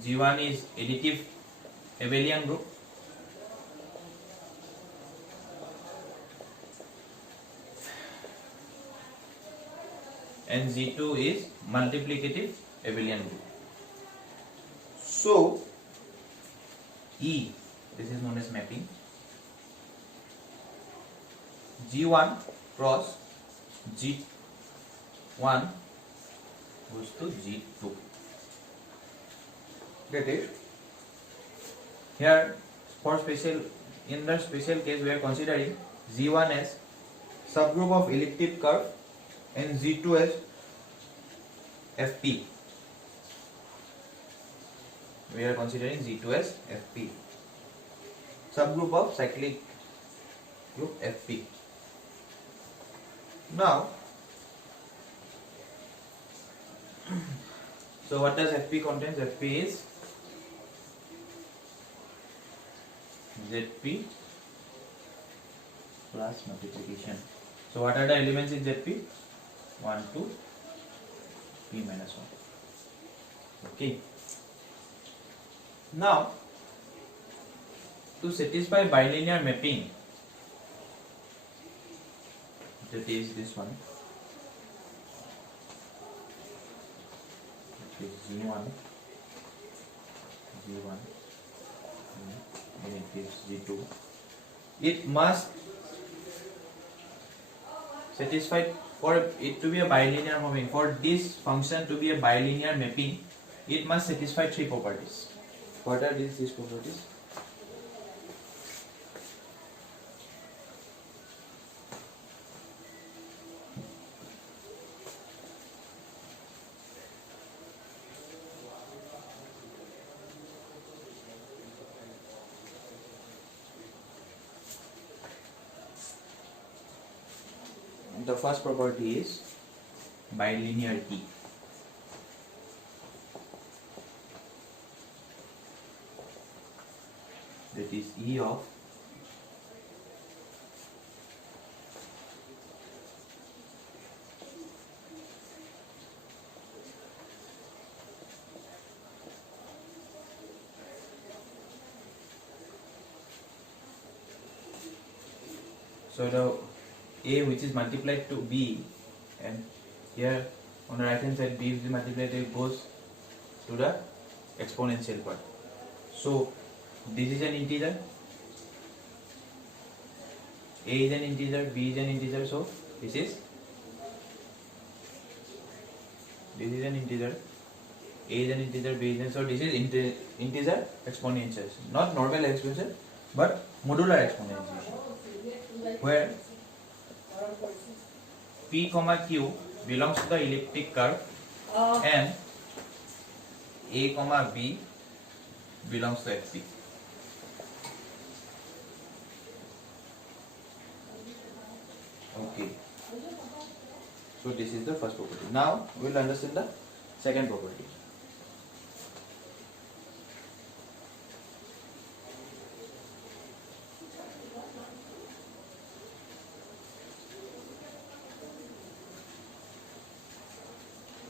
G1 is additive abelian group and Z2 is multiplicative abelian group. So E, this is known as mapping, G1 cross G1 goes to G2. Get it? Here, in the special case, we are considering G1 as subgroup of elliptic curve and Z2 as FP. We are considering Z2 as FP, subgroup of cyclic group FP. Now, so what does FP contains? FP is ZP plus multiplication. So what are the elements in ZP? 1, 2, P minus 1. Okay. Now, to satisfy bilinear mapping, that is this one, which is G1, and it gives G2. It must satisfy, for it to be a bilinear mapping, for this function to be a bilinear mapping, it must satisfy three properties. What are these properties? the first property is bilinearity. That is E of so the A which is multiplied to B, and here on the right hand side B which is multiplied, it goes to the exponential part. So this is an integer, A is an integer, B is an integer, so this is an integer, A is an integer, B is an, so this is integer exponential, not normal exponential but modular exponential, where P comma Q belongs to the elliptic curve and A comma B belongs to FP. Okay. So this is the first property. Now we will understand the second property.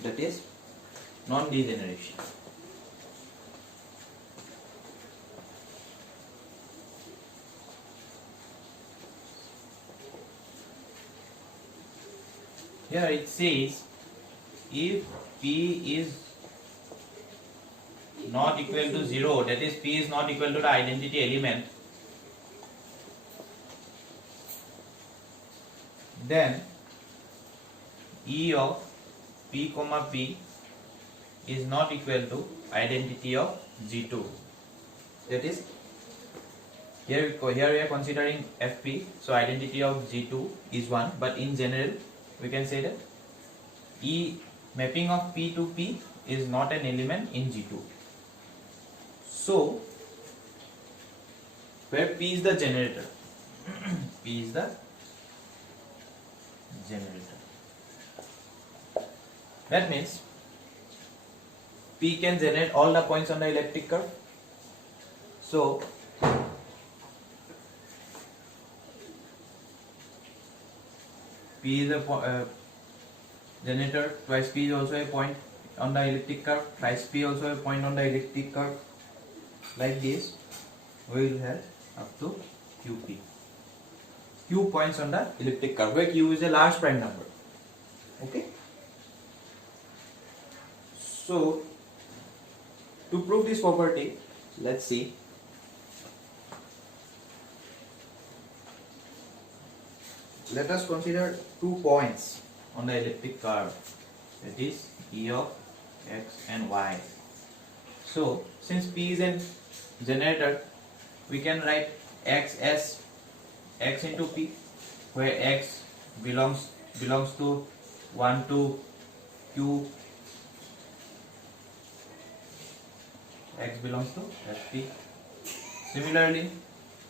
That is non-degeneration. Here it says if P is not equal to 0, that is P is not equal to the identity element, then E of P comma P is not equal to identity of G2. That is, here we are considering FP, so identity of G2 is 1, but in general we can say that E mapping of P to P is not an element in G2. So where P is the generator, P is the generator. That means P can generate all the points on the elliptic curve. So P is a generator, twice P is also a point on the elliptic curve, twice P also a point on the elliptic curve. Like this, we will have up to QP. Q points on the elliptic curve, where Q is a large prime number. Okay. So to prove this property, let's see. Let us consider 2 points on the elliptic curve, that is E of X and Y. So since P is a generator, we can write X as X into P, where X belongs to 1 to Q, X belongs to FP. Similarly,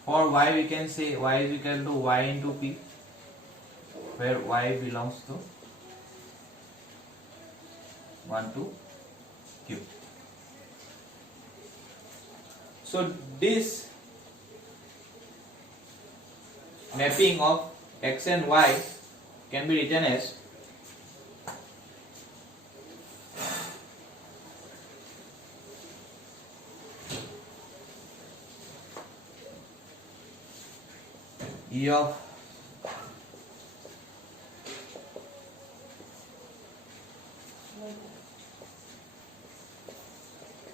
for Y we can say Y is equal to Y into P, where Y belongs to 1 to Q. So this mapping of X and Y can be written as E of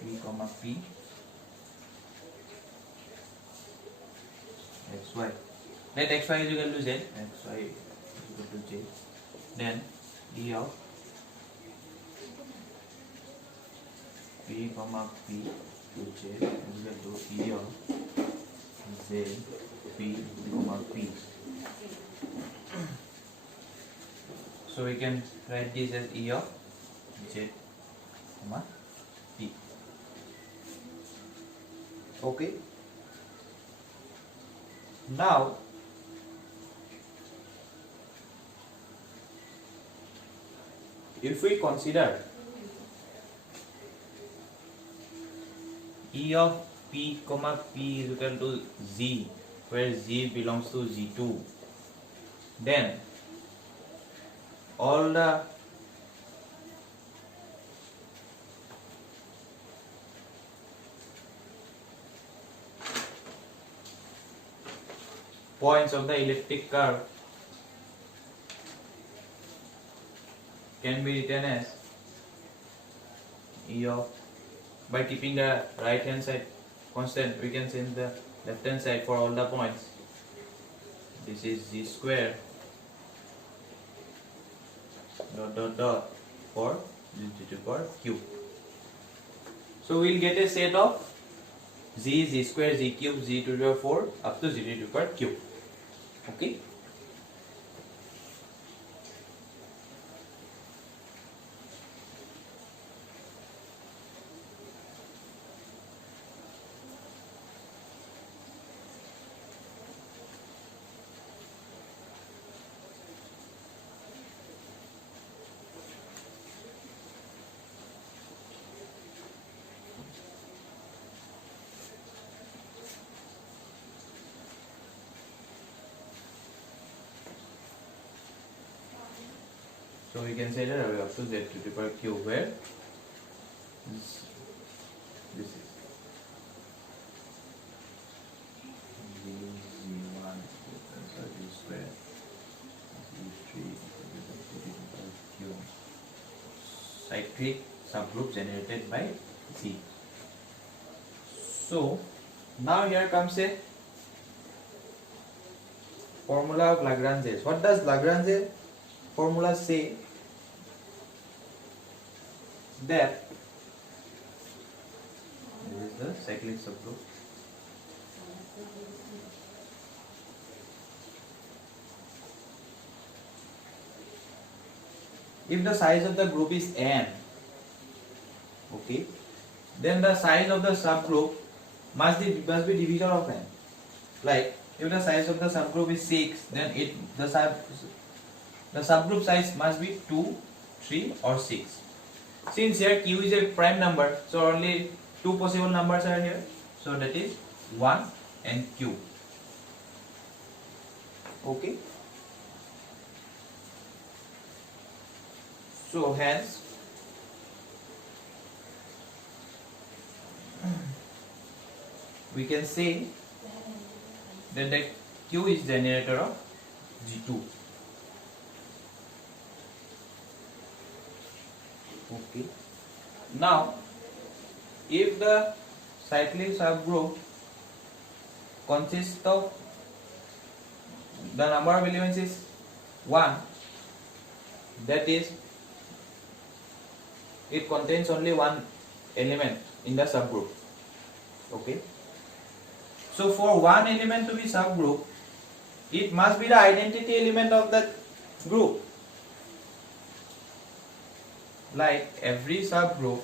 P comma P XY. Let XY is equal to Z, XY is equal to J. Then E of P comma P to J is equal to E of Z P comma P. So we can write this as E of Z comma P. Okay. Now if we consider E of P comma P is equal to Z, where Z belongs to Z2, then all the points of the elliptic curve can be written as E of, by keeping the right hand side constant, we can change the left hand side for all the points. This is Z square dot dot dot for Z to the power Q. So we'll get a set of Z, Z square, Z cube, Z to the power 4 up to Z to the power Q. Okay. So we can say that we have to Z to the power Q, where this is Z1 Z square Z3 to the power Q, cyclic subgroup generated by Z. So now here comes a formula of Lagrange's. What does Lagrange formula say? That this is the cyclic subgroup. If the size of the group is n, okay, then the size of the subgroup must be divisor of n. Like if the size of the subgroup is 6, then the subgroup size must be 2, 3 or 6. Since here Q is a prime number, so only two possible numbers are here. So that is 1 and Q. Okay. So hence we can say that the Q is generator of G2. Okay. Now, if the cyclic subgroup consists of the number of elements is 1, that is, it contains only one element in the subgroup. Okay. So for one element to be subgroup, it must be the identity element of that group. Like every subgroup,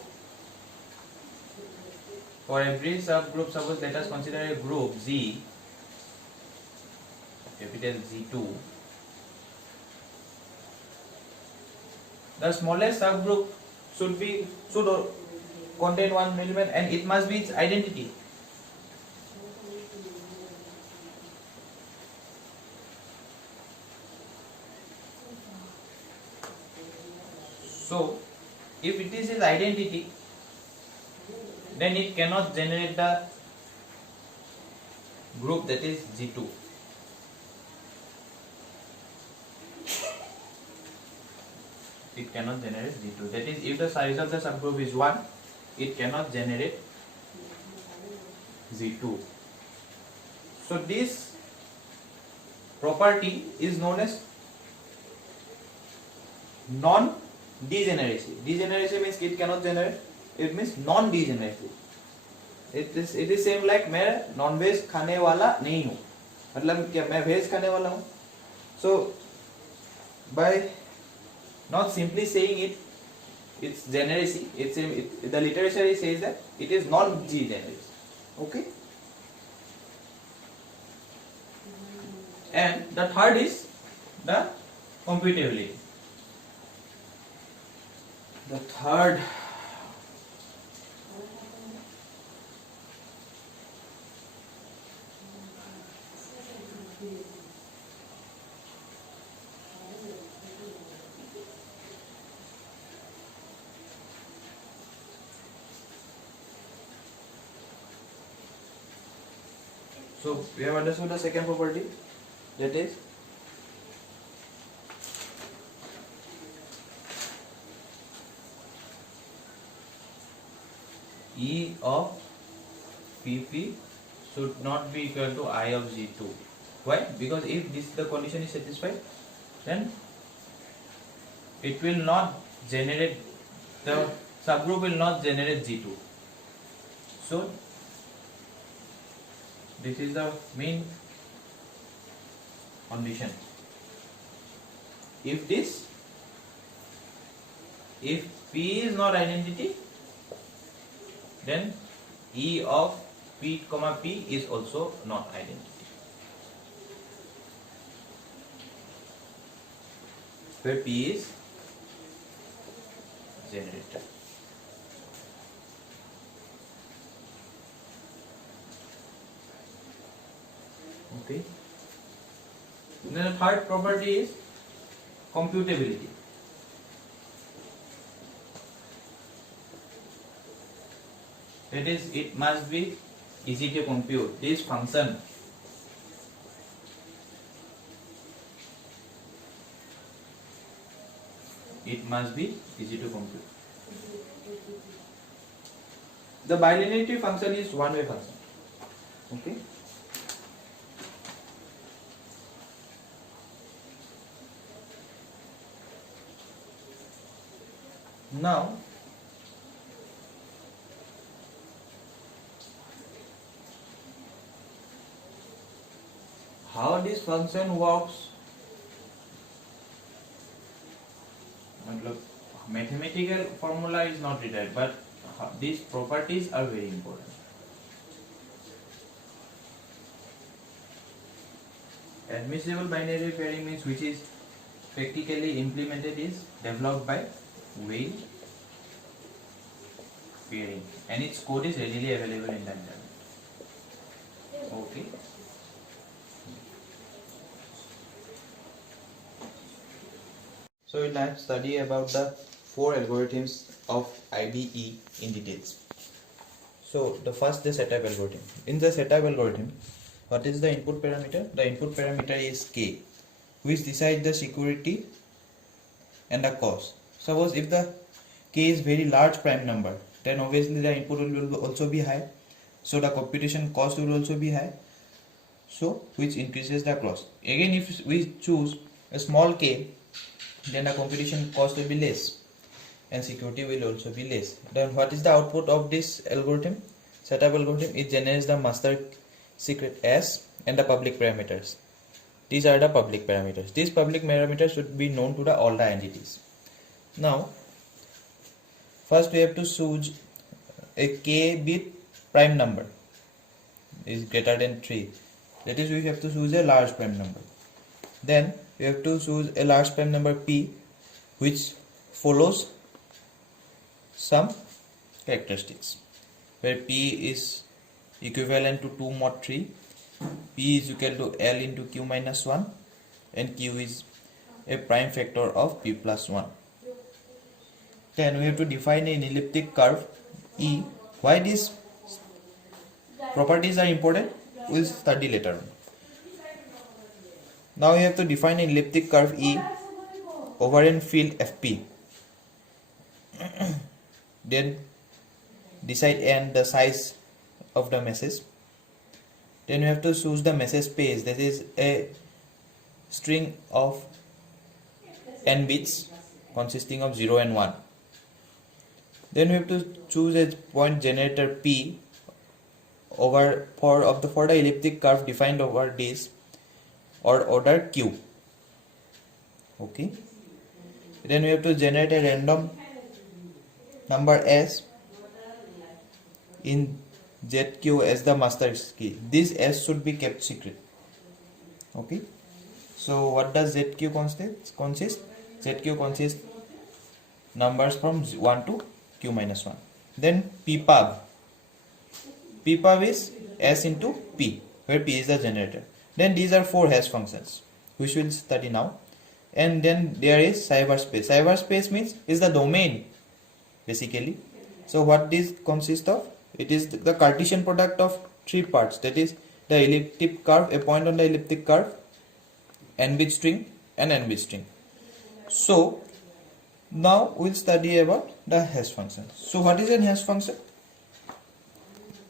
for every subgroup, suppose let us consider a group Z, capital Z2. The smallest subgroup should contain one element, and it must be its identity. So if it is its identity, then it cannot generate the group that is G2. It cannot generate G2. That is, if the size of the subgroup is 1, it cannot generate Z2. So this property is known as non-degeneracy. Degeneracy means it cannot generate. It means non-degeneracy. It is same like मैं non-veg खाने वाला नहीं हूँ. मतलब क्या मैं veg खाने वाला हूँ. So by not simply saying it, it's generacy. The literature says that it is non-degeneracy. Okay. And the third is the computability. The third so we have understood the second property, that is E of PP should not be equal to I of G2. Why? Because if this the condition is satisfied, then it will not generate, the subgroup will not generate G2. So this is the main condition. If P is not identity, then E of P comma P is also not identity. Where P is generator. Okay. Then the third property is computability. That is, it must be easy to compute. This function must be easy to compute. The bilinearity function is one-way function. Okay. Now how this function works, mathematical formula is not required, but these properties are very important. Admissible binary pairing means which is practically implemented is developed by Weil pairing, and its code is readily available in the internet. Okay. So we now study about the 4 algorithms of IDE in details. So the first, the setup algorithm. In the setup algorithm, what is the input parameter? The input parameter is K, which decides the security and the cost. Suppose if the K is very large prime number, then obviously the input will also be high, so the computation cost will also be high, so which increases the cost. Again, if we choose a small K, then the computation cost will be less and security will also be less. Then what is the output of this algorithm? Setup algorithm, it generates the master secret S and the public parameters. These are the public parameters. These public parameters should be known to all the entities. Now first we have to choose a K bit prime number is greater than 3. That is, we have to choose a large prime number. Then we have to choose a large prime number P, which follows some characteristics, where P is equivalent to 2 mod 3, P is equal to L into Q minus 1, and Q is a prime factor of P plus 1. Then we have to define an elliptic curve E. Why these properties are important, we will study later on. Now we have to define an elliptic curve E over a field FP. Then decide N, the size of the message. Then we have to choose the message space, that is a string of n bits consisting of 0 and 1. Then we have to choose a point generator P over for the elliptic curve defined over this or order Q. Okay. Then we have to generate a random number S in ZQ as the master key. This S should be kept secret. Okay. So what does ZQ consist? ZQ consists numbers from 1 to q minus 1. Then ppub is s into p, where p is the generator. Then these are 4 hash functions which we will study now. And then there is cyberspace. Cyberspace means is the domain basically. So what this consists of? It is the Cartesian product of 3 parts, that is the elliptic curve, a point on the elliptic curve, n-bit string and n-bit string. So now we'll study about the hash function. So what is a hash function?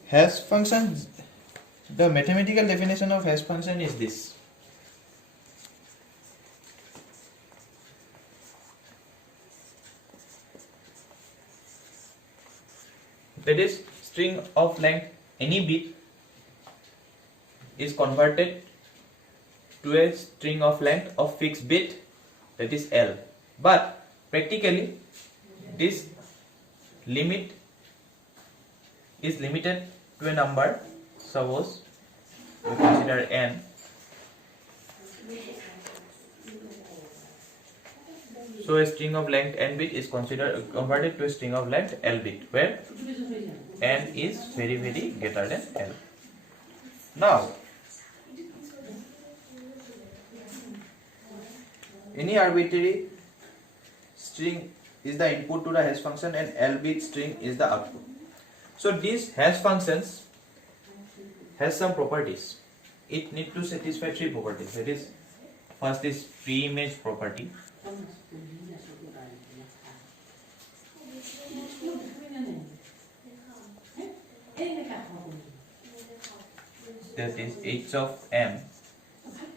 Hash function, the mathematical definition of hash function is this. That is, string of length any bit is converted to a string of length of fixed bit, that is L. But practically this limit is limited to a number. Suppose we consider n. So a string of length n bit is converted to a string of length L bit, where n is very greater than L. Now any arbitrary string is the input to the hash function and L bit string is the output. So these hash functions has some properties. It need to satisfy 3 properties. That is, first is pre-image property. That is h of m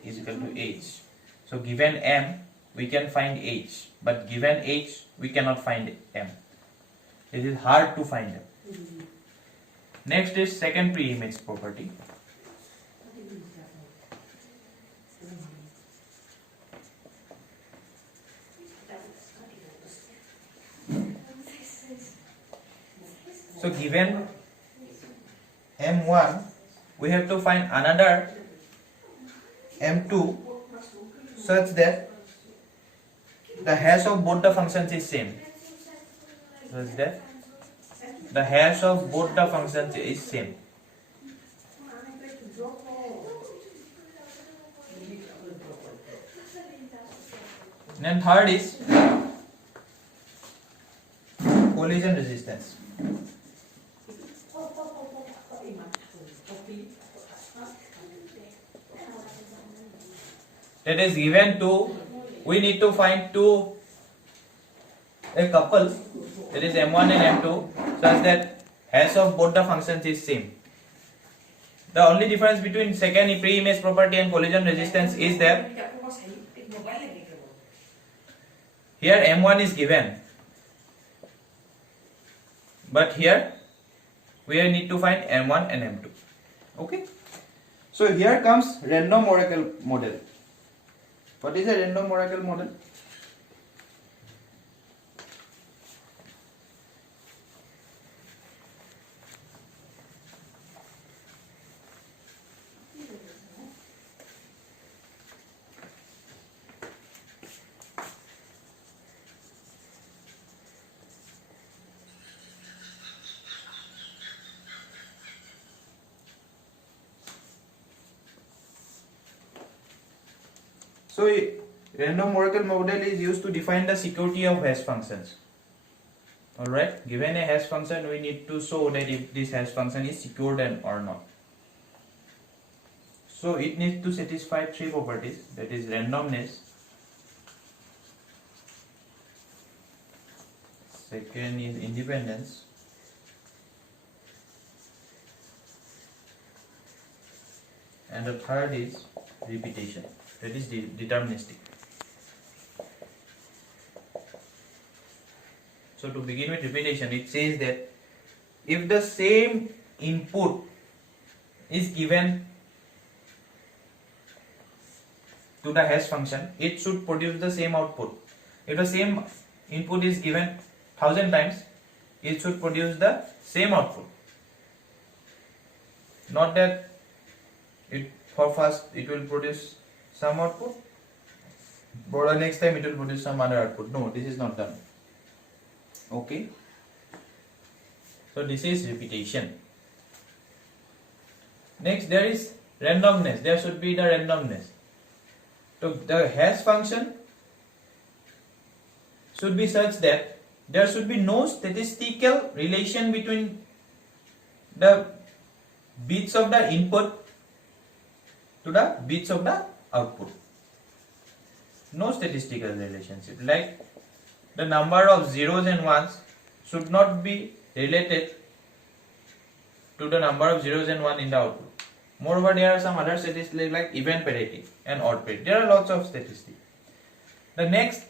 is equal to h. So given m we can find h, but given h we cannot find m. It is hard to find m. Next is second pre-image property. So given m1 we have to find another m2 such that the hash of both the functions is same. Such that the hash of both the functions is same. Then third is collision resistance. That is, given two, we need to find a couple, that is m1 and m2, such that hash of both the functions is same. The only difference between second pre-image property and collision resistance is that here m1 is given, but here we need to find m1 and m2. Okay. So here comes random oracle model. What is a random oracle model? So random oracle model is used to define the security of hash functions. Alright, given a hash function, we need to show that if this hash function is secured or not. So it needs to satisfy 3 properties, that is randomness, second is independence, and the third is repetition, that is deterministic. So to begin with repetition, it says that if the same input is given to the hash function, it should produce the same output. If the same input is given 1000 times, it should produce the same output. Not that for first it will produce some output, for the next time it will produce some other output. No, this is not done. Okay. So this is repetition. Next, there is randomness. There should be the randomness. So the hash function should be such that there should be no statistical relation between the bits of the input to the bits of the output. No statistical relationship. Like the number of zeros and ones should not be related to the number of zeros and one in the output. Moreover, there are some other statistics like even parity and odd parity. There are lots of statistics. The next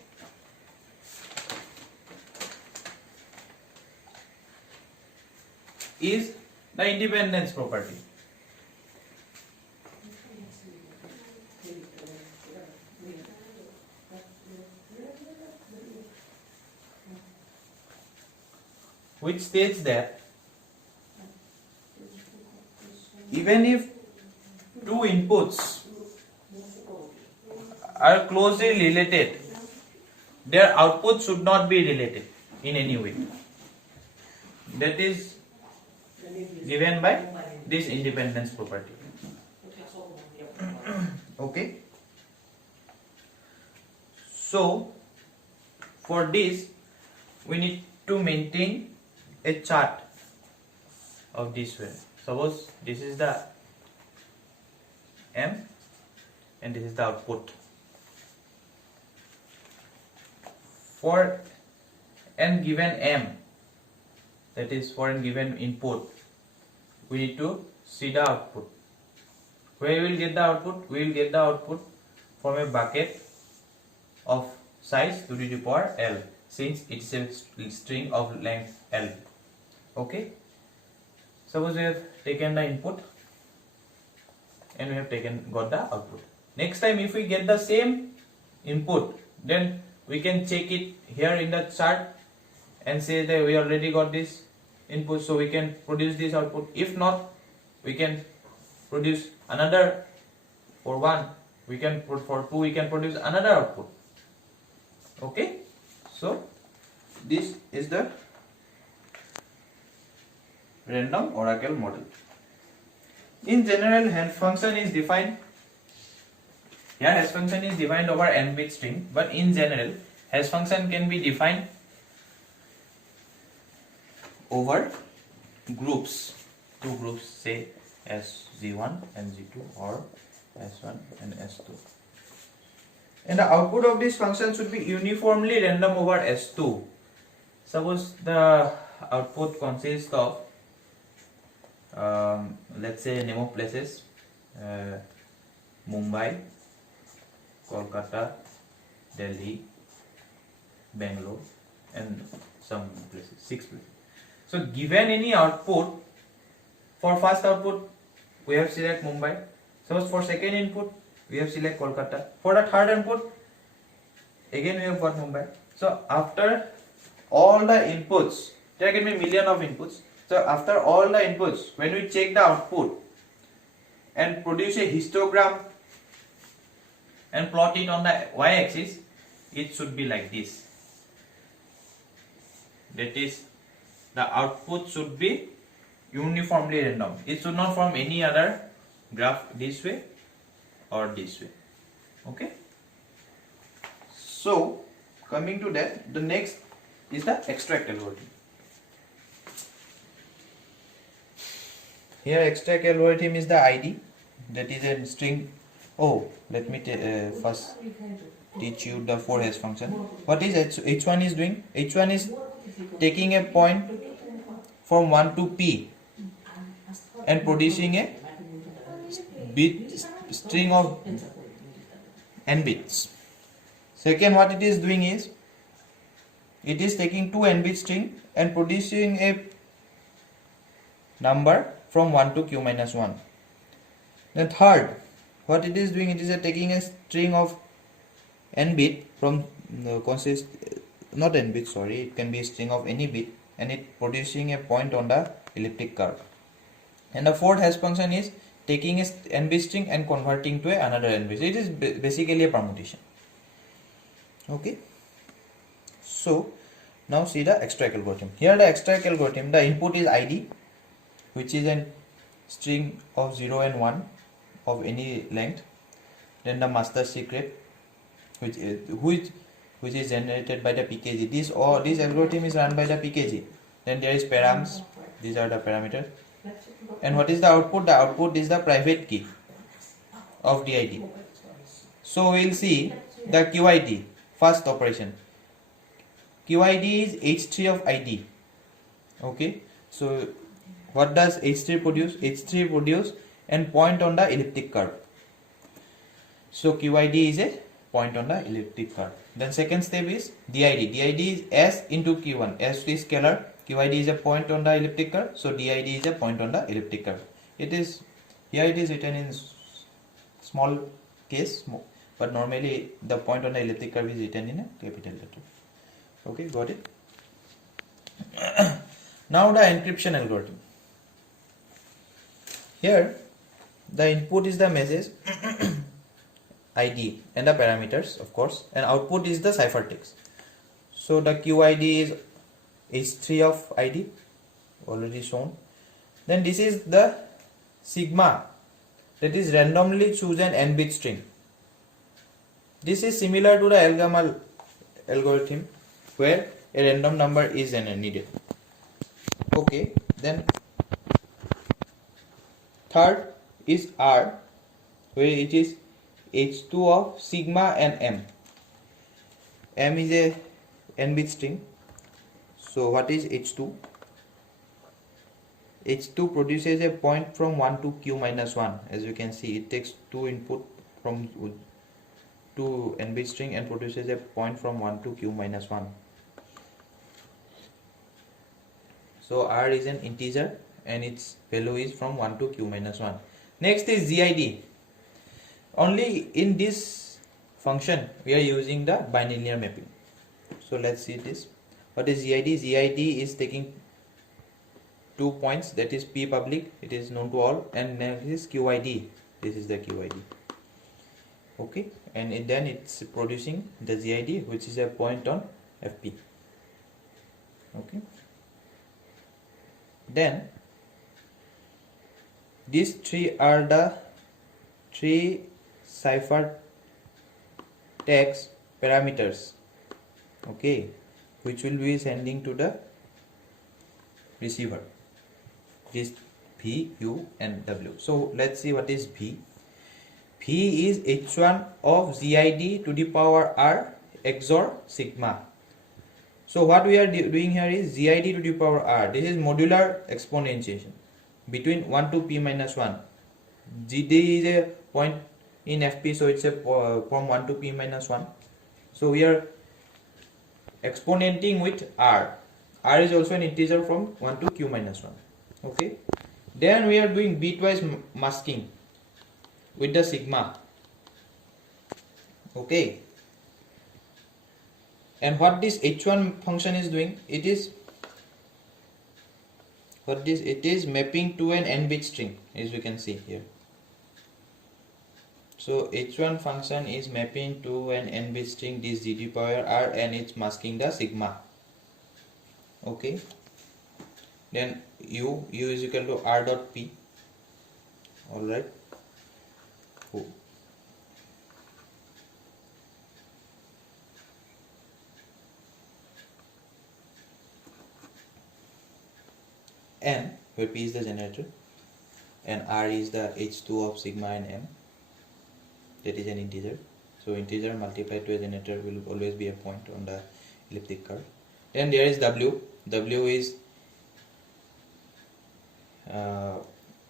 is the independence property. Which states that even if two inputs are closely related, their output should not be related in any way. That is given by this independence property. Okay. So for this we need to maintain a chart of this way. Suppose this is the M and this is the output. For n given M, that is for n given input, we need to see the output. Where we will get the output? We will get the output from a bucket of size 2 to the power L, since it is a string of length L. Okay. Suppose we have taken the input and we have got the output. Next time if we get the same input, then we can check it here in the chart and say that we already got this input, so we can produce this output. If not, we can produce another. For 1 we can put, for 2 we can produce another output. Okay. So this is the random oracle model. In general, hash function is defined. Here hash function is defined over n bit string, but in general hash function can be defined over groups, two groups, say S01 and Z2 or S1 and S2. And the output of this function should be uniformly random over S2. Suppose the output consists of let's say name of places, Mumbai, Kolkata, Delhi, Bangalore, and some places, 6 places. So given any output, for first output we have select Mumbai. Suppose for second input we have select Kolkata. For the third input again we have got Mumbai. So after all the inputs, there can be million of inputs. So after all the inputs, when we check the output and produce a histogram and plot it on the y-axis, it should be like this. That is, the output should be uniformly random. It should not form any other graph this way or this way. Okay. So coming to that, the next is the extract algorithm. Here extract algorithm is the ID, that is a string. Oh, let me first teach you the 4 hash function. What is H1 is doing? H1 is taking a point from 1 to P and producing a bit string of n bits. Second, what it is doing is it is taking 2 n bit string and producing a number from 1 to q minus 1. Then third, what it is doing, it is taking a string of n bit from not n bit, sorry, it can be a string of any bit, and it producing a point on the elliptic curve. And the fourth hash function is taking a n bit string and converting to another n bit. It is basically a permutation. Okay. So Now see the extract algorithm. Here the extract algorithm, the input is ID, which is a string of 0 and 1 of any length. Then the master secret, which is generated by the PKG. This algorithm is run by the PKG. Then there is params. These are the parameters. And what is the output? The output is the private key of DID. So we will see the QID, first operation. QID is H3 of ID. Okay. So what does H3 produce? H3 produce and point on the elliptic curve. So QID is a point on the elliptic curve. Then second step is DID. DID is S into Q1. S is scalar. QID is a point on the elliptic curve. So DID is a point on the elliptic curve. It is written in small case, but normally the point on the elliptic curve is written in a capital letter. Okay, got it? Now the encryption algorithm. Here the input is the message ID and the parameters, of course, and output is the ciphertext. So the QID is H3 of ID, already shown. Then this is the sigma, that is randomly chosen n-bit string. This is similar to the Elgamal algorithm, where a random number is needed. Okay, then third is R, where it is H2 of sigma and M. M is a n-bit string. So what is H2? H2 produces a point from 1 to Q minus 1. As you can see, it takes 2 input from 2 n-bit string and produces a point from 1 to Q minus 1. So R is an integer and its value is from 1 to Q minus 1. Next is ZID. Only in this function we are using the bilinear mapping. So let's see this. What is ZID? ZID is taking 2 points, that is P public, it is known to all, and next is QID. This is the QID. Okay, and then it's producing the ZID, which is a point on FP. Okay. Then these three are the 3 cipher text parameters, okay, which will be sending to the receiver. This V, U and W. So let's see what is V. V is H1 of ZID to the power R XOR sigma. So what we are doing here is ZID to the power R. This is modular exponentiation between 1 to P minus 1. GD is a point in FP, so it's a from 1 to P minus 1. So we are exponenting with R. R is also an integer from 1 to Q minus 1. Okay. Then we are doing bitwise masking with the sigma. Okay. And what this H1 function is doing, it is mapping to an n-bit string, as you can see here. So H1 function is mapping to an n-bit string, this GD power R, and it's masking the sigma. Okay. Then U is equal to R dot P. Alright. Cool. N, where P is the generator, and R is the H2 of sigma and M. That is an integer. So integer multiplied to a generator will always be a point on the elliptic curve. Then there is W. W is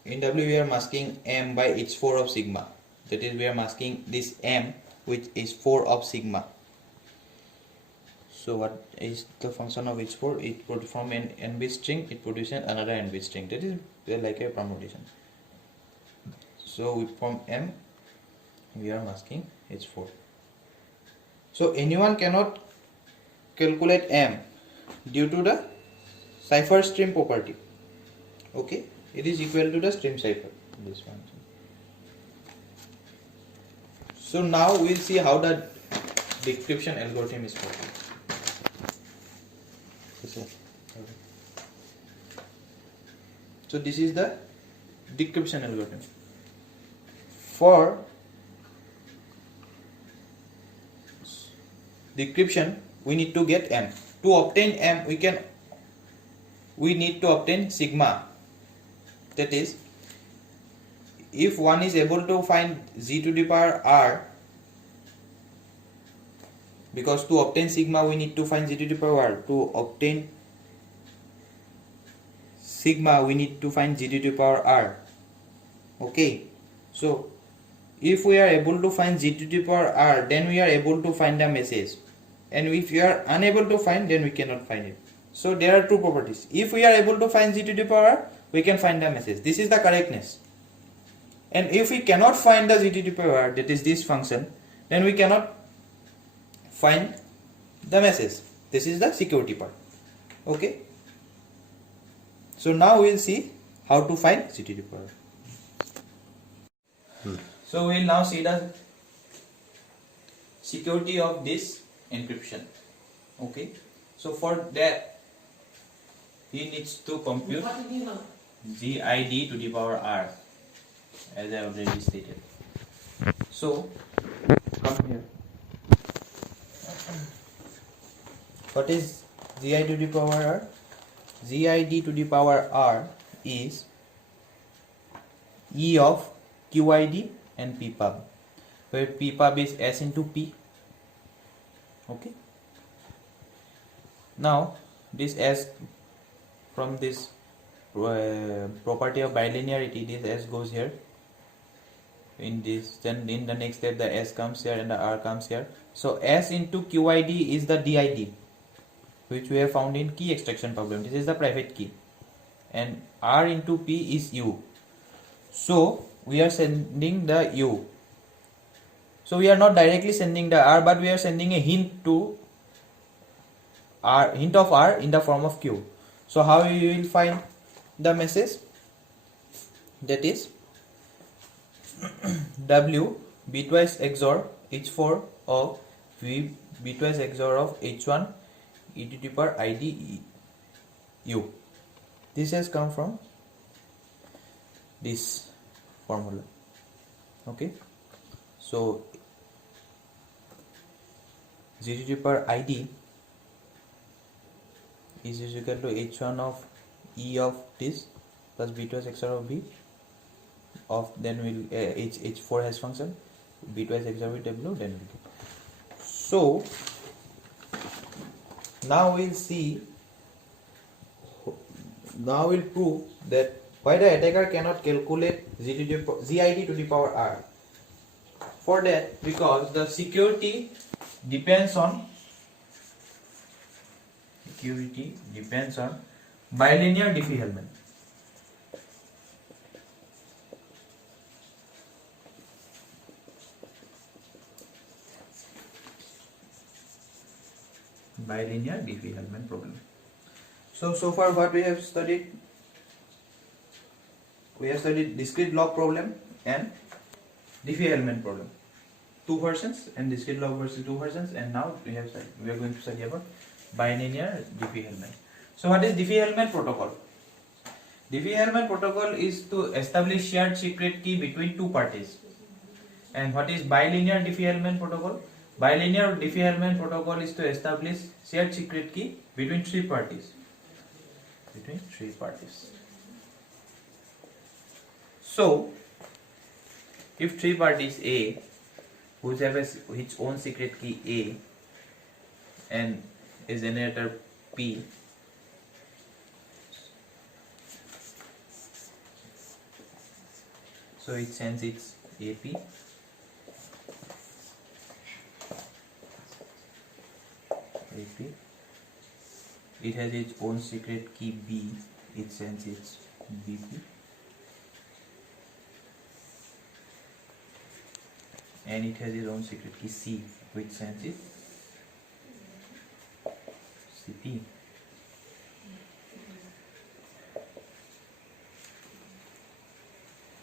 in W we are masking M by H4 of sigma. That is, we are masking this M, which is 4 of sigma. So what is the function of H4? It from an n-bit string, it produces another n-bit string. That is like a permutation. So from M we are masking H4. So anyone cannot calculate M due to the cipher stream property. Okay, it is equal to the stream cipher, this function. So now we will see how the decryption algorithm is performed. So this is the decryption algorithm. For decryption, we need to get M. To obtain M, we need to obtain sigma. That is, if one is able to find z to the power r, because to obtain sigma we need to find z to the power r. To obtain sigma we need to find z to the power r. Okay, so if we are able to find z to the power r, then we are able to find the message, and if we are unable to find, then we cannot find it. So there are two properties. If we are able to find z to the power r, we can find the message. This is the correctness. And if we cannot find the z to the power r, that is this function, then we cannot find the message. This is the security part. Okay, so now we will see how to find z to the power r. So we will now see the security of this encryption. Okay, so for that he needs to compute GID to the power r, as I already stated. So come here. What is GID to the power r? GID to the power r is E of QID and PPUB, where PPUB is S into P. Okay. Now this S, from this property of bilinearity, this S goes here in this, then in the next step the S comes here and the R comes here. So S into QID is the DID, which we have found in key extraction problem. This is the private key, and R into P is U. So we are sending the U. So we are not directly sending the R, but we are sending a hint to R, hint of R in the form of Q. So how we will find the message? That is W bitwise XOR H4 of V bitwise XOR of H1 e to the power ID U. This has come from this formula. Okay, so z to the power ID is equal to H1 of E of this plus bitwise XOR of V of, then we'll H4 has function bitwise XOR with W, then we'll get. So now we'll see, now we'll prove that why the attacker cannot calculate GID to the power R. For that, because the security depends on bilinear Diffie-Hellman. Bilinear Diffie-Hellman problem. So far what we have studied? We have studied discrete log problem and Diffie-Hellman problem. Two versions, and discrete log versus two versions, and now we are going to study about bilinear Diffie-Hellman. So what is Diffie-Hellman protocol? Diffie-Hellman protocol is to establish shared secret key between two parties. And what is bilinear Diffie-Hellman protocol? Bilinear Diffie-Hellman protocol is to establish shared secret key between three parties. So, if three parties A, which have its own secret key A, and a generator P, so it sends its AP, it has its own secret key B, it sends its BP, and it has its own secret key C, which sends it CP.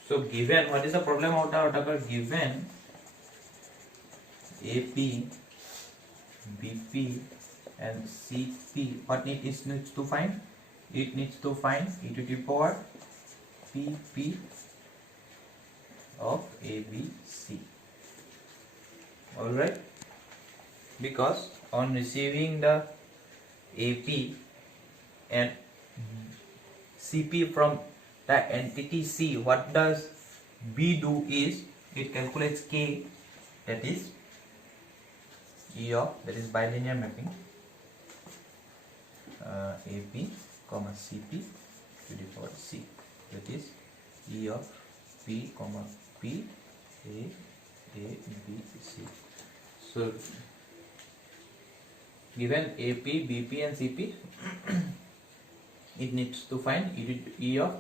So given, what is the problem of the attacker? Given AP, BP and CP, what it needs to find? It needs to find e to the power PP of ABC. Alright, because on receiving the AP and CP from the entity C, what does B do is it calculates K, that is E of, that is bilinear mapping, AP comma CP to the power C, that is E of P comma P A B C. So given AP, BP and CP, it needs to find E of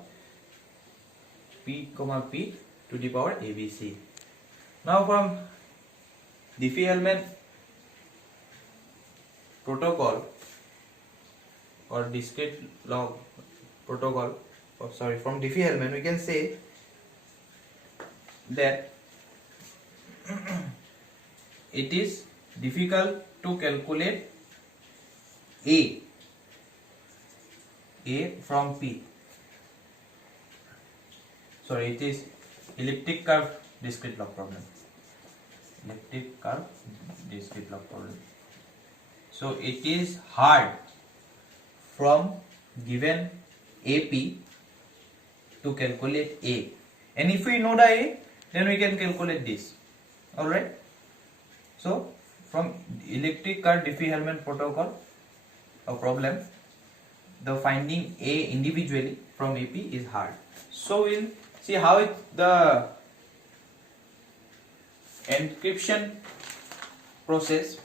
P comma P to the power ABC. Now from Diffie-Hellman protocol or discrete log protocol, from Diffie-Hellman we can say that it is difficult to calculate A from P. Sorry, it is elliptic curve discrete log problem. Elliptic curve discrete log problem. So it is hard from given AP to calculate A. And if we know the A, then we can calculate this. Alright. So from elliptic curve Diffie-Hellman protocol or problem, the finding A individually from AP is hard. So we'll see how the encryption process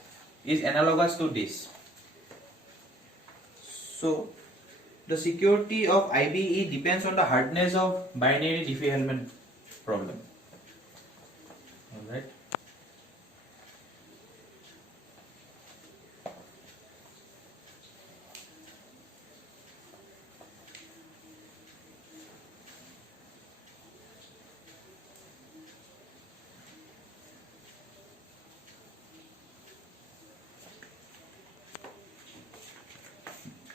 is analogous to this. So the security of IBE depends on the hardness of binary Diffie-Hellman problem. Alright.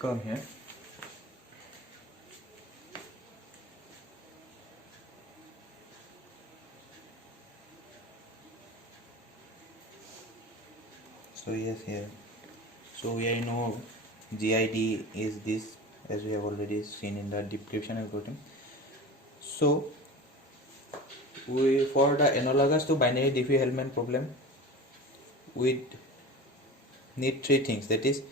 Come here. So yes, here. So we know GID is this, as we have already seen in the description algorithm. So for the analogous to binary Diffie-Hellman problem, we need three things, that is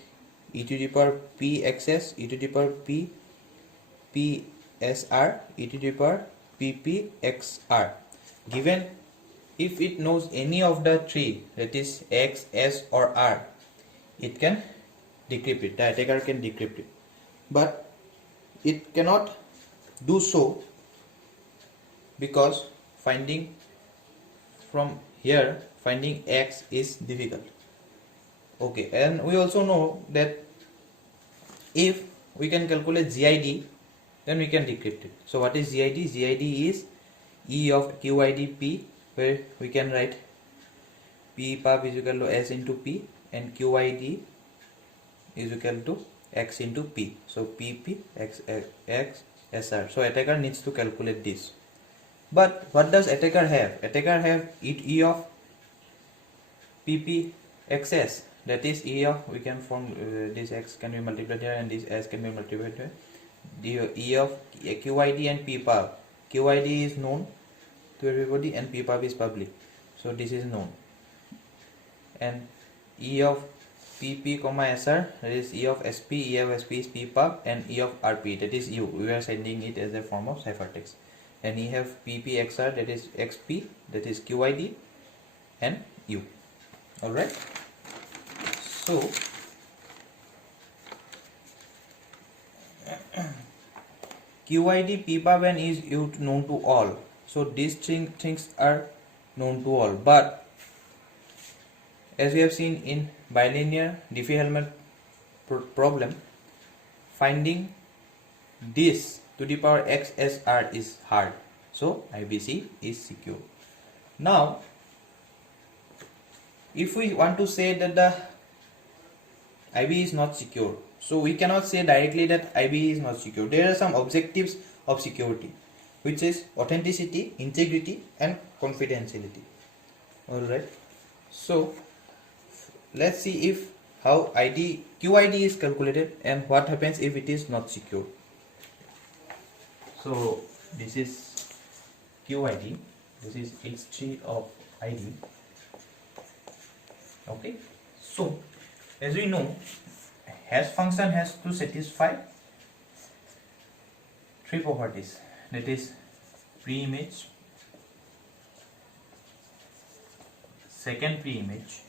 e to the power p xs, e to the power p psr, e to the power pp xr. Given if it knows any of the three, that is x, s or r, it can decrypt it, the attacker can decrypt it, but it cannot do so because finding from here, finding x is difficult. Okay, and we also know that if we can calculate GID, then we can decrypt it. So what is GID? GID is E of QID P, where we can write P pub is equal to S into P and QID is equal to X into P. So PP X SR. So attacker needs to calculate this. But what does attacker have? Attacker have E of PP XS. That is E of, we can form this X can be multiplied here and this S can be multiplied here. The E of QID and P pub. QID is known to everybody and P pub is public. So this is known. And E of PP comma SR, that is E of SP, E of SP is P pub and E of RP, that is U. We are sending it as a form of ciphertext. And you have PP XR, that is XP, that is QID and U. Alright. So QID, PPAB and is known to all. So these things are known to all. But as we have seen in bilinear Diffie-Hellman problem, finding this to the power XSR is hard. So IBC is secure. Now, if we want to say that the IB is not secure. So we cannot say directly that IB is not secure. There are some objectives of security, which is authenticity, integrity, and confidentiality. Alright. So let's see if how QID is calculated and what happens if it is not secure. So this is QID. This is H3 of ID. Okay. So as we know, hash function has to satisfy three properties, that is pre-image, second pre-image,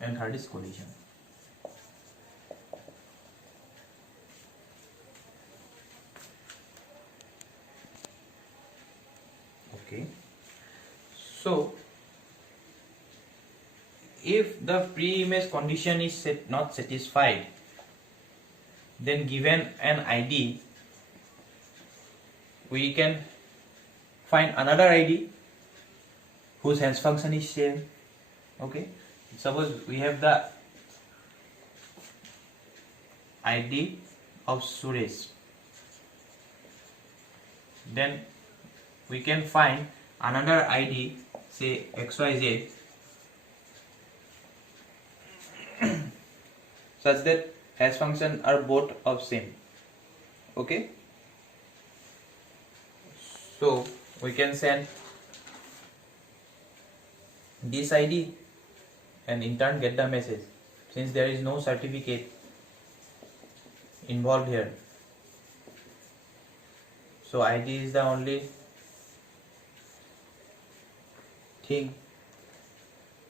and third is collision. Okay. So if the pre-image condition is not satisfied, then given an ID, we can find another ID whose hash function is same. Okay. Suppose we have the ID of Suresh, then we can find another ID, say XYZ, such that hash function are both of same. Okay. So we can send this ID and in turn get the message, since there is no certificate involved here. So ID is the only thing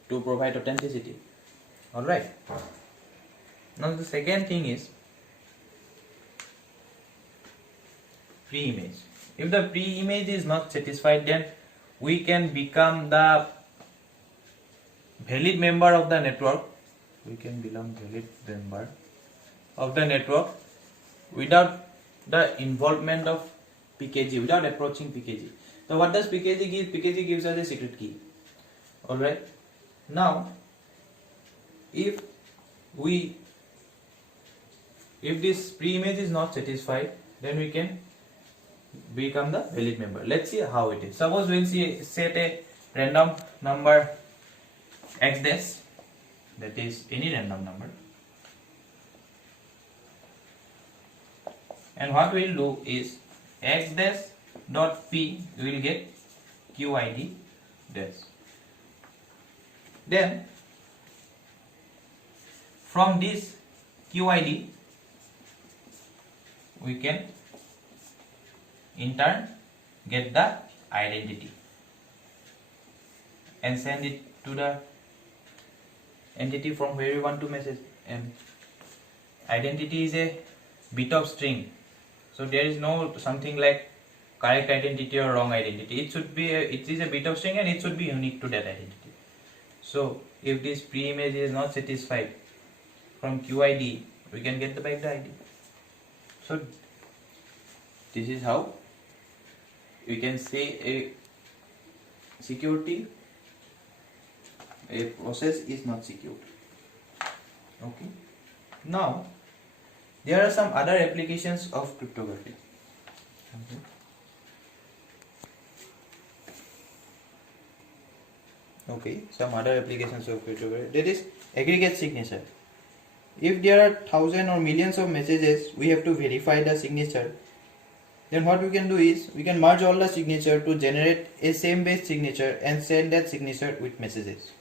to provide authenticity. Alright. Now the second thing is pre-image. If the pre-image is not satisfied, then we can become the valid member of the network. We can become valid member of the network without the involvement of PKG, without approaching PKG. So what does PKG give? PKG gives us a secret key. Alright. Now if this pre-image is not satisfied, then we can become the valid member. Let's see how it is. Suppose we'll set a random number x dash, that is any random number, and what we'll do is x dash dot p, we will get QID dash. Then from this QID we can in turn get the identity and send it to the entity from where we want to message. And identity is a bit of string, so there is no something like correct identity or wrong identity. It is a bit of string and it should be unique to that identity. So if this pre-image is not satisfied, from QID we can get back the ID. So this is how we can say a security, a process is not secure. Okay. Now there are some other applications of cryptography. Okay, some other applications of cryptography, that is aggregate signature. If there are thousands or millions of messages, we have to verify the signature. Then what we can do is we can merge all the signature to generate a same base signature and send that signature with messages.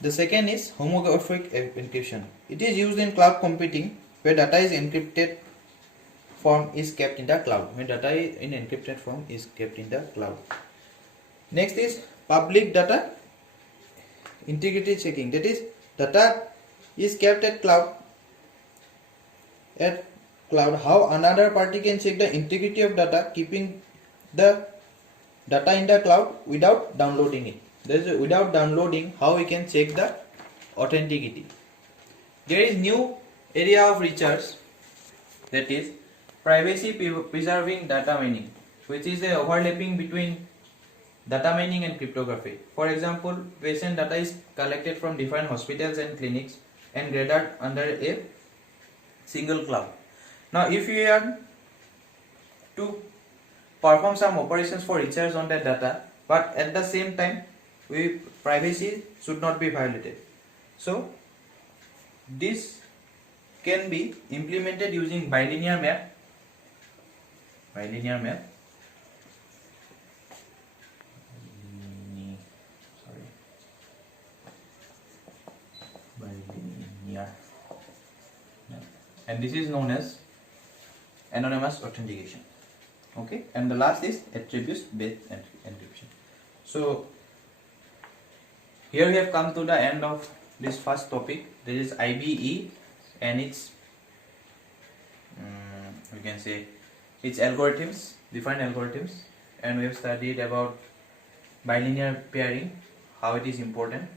The second is homomorphic encryption. It is used in cloud computing where data is encrypted form is kept in the cloud. When data in encrypted form is kept in the cloud. Next is public data integrity checking. That is, data is kept at cloud. How another party can check the integrity of data, keeping the data in the cloud without downloading it. That is, without downloading, how we can check the authenticity. There is new area of research, that is privacy preserving data mining, which is a overlapping between Data mining and cryptography. For example, patient data is collected from different hospitals and clinics and gathered under a single cloud. Now, if you are to perform some operations for research on that data, but at the same time, privacy should not be violated. So, this can be implemented using bilinear map. Bilinear map. And this is known as anonymous authentication. Okay, and the last is attributes based encryption. So here we have come to the end of this first topic. This is IBE and its we can say its algorithms, different algorithms, and we have studied about bilinear pairing, how it is important,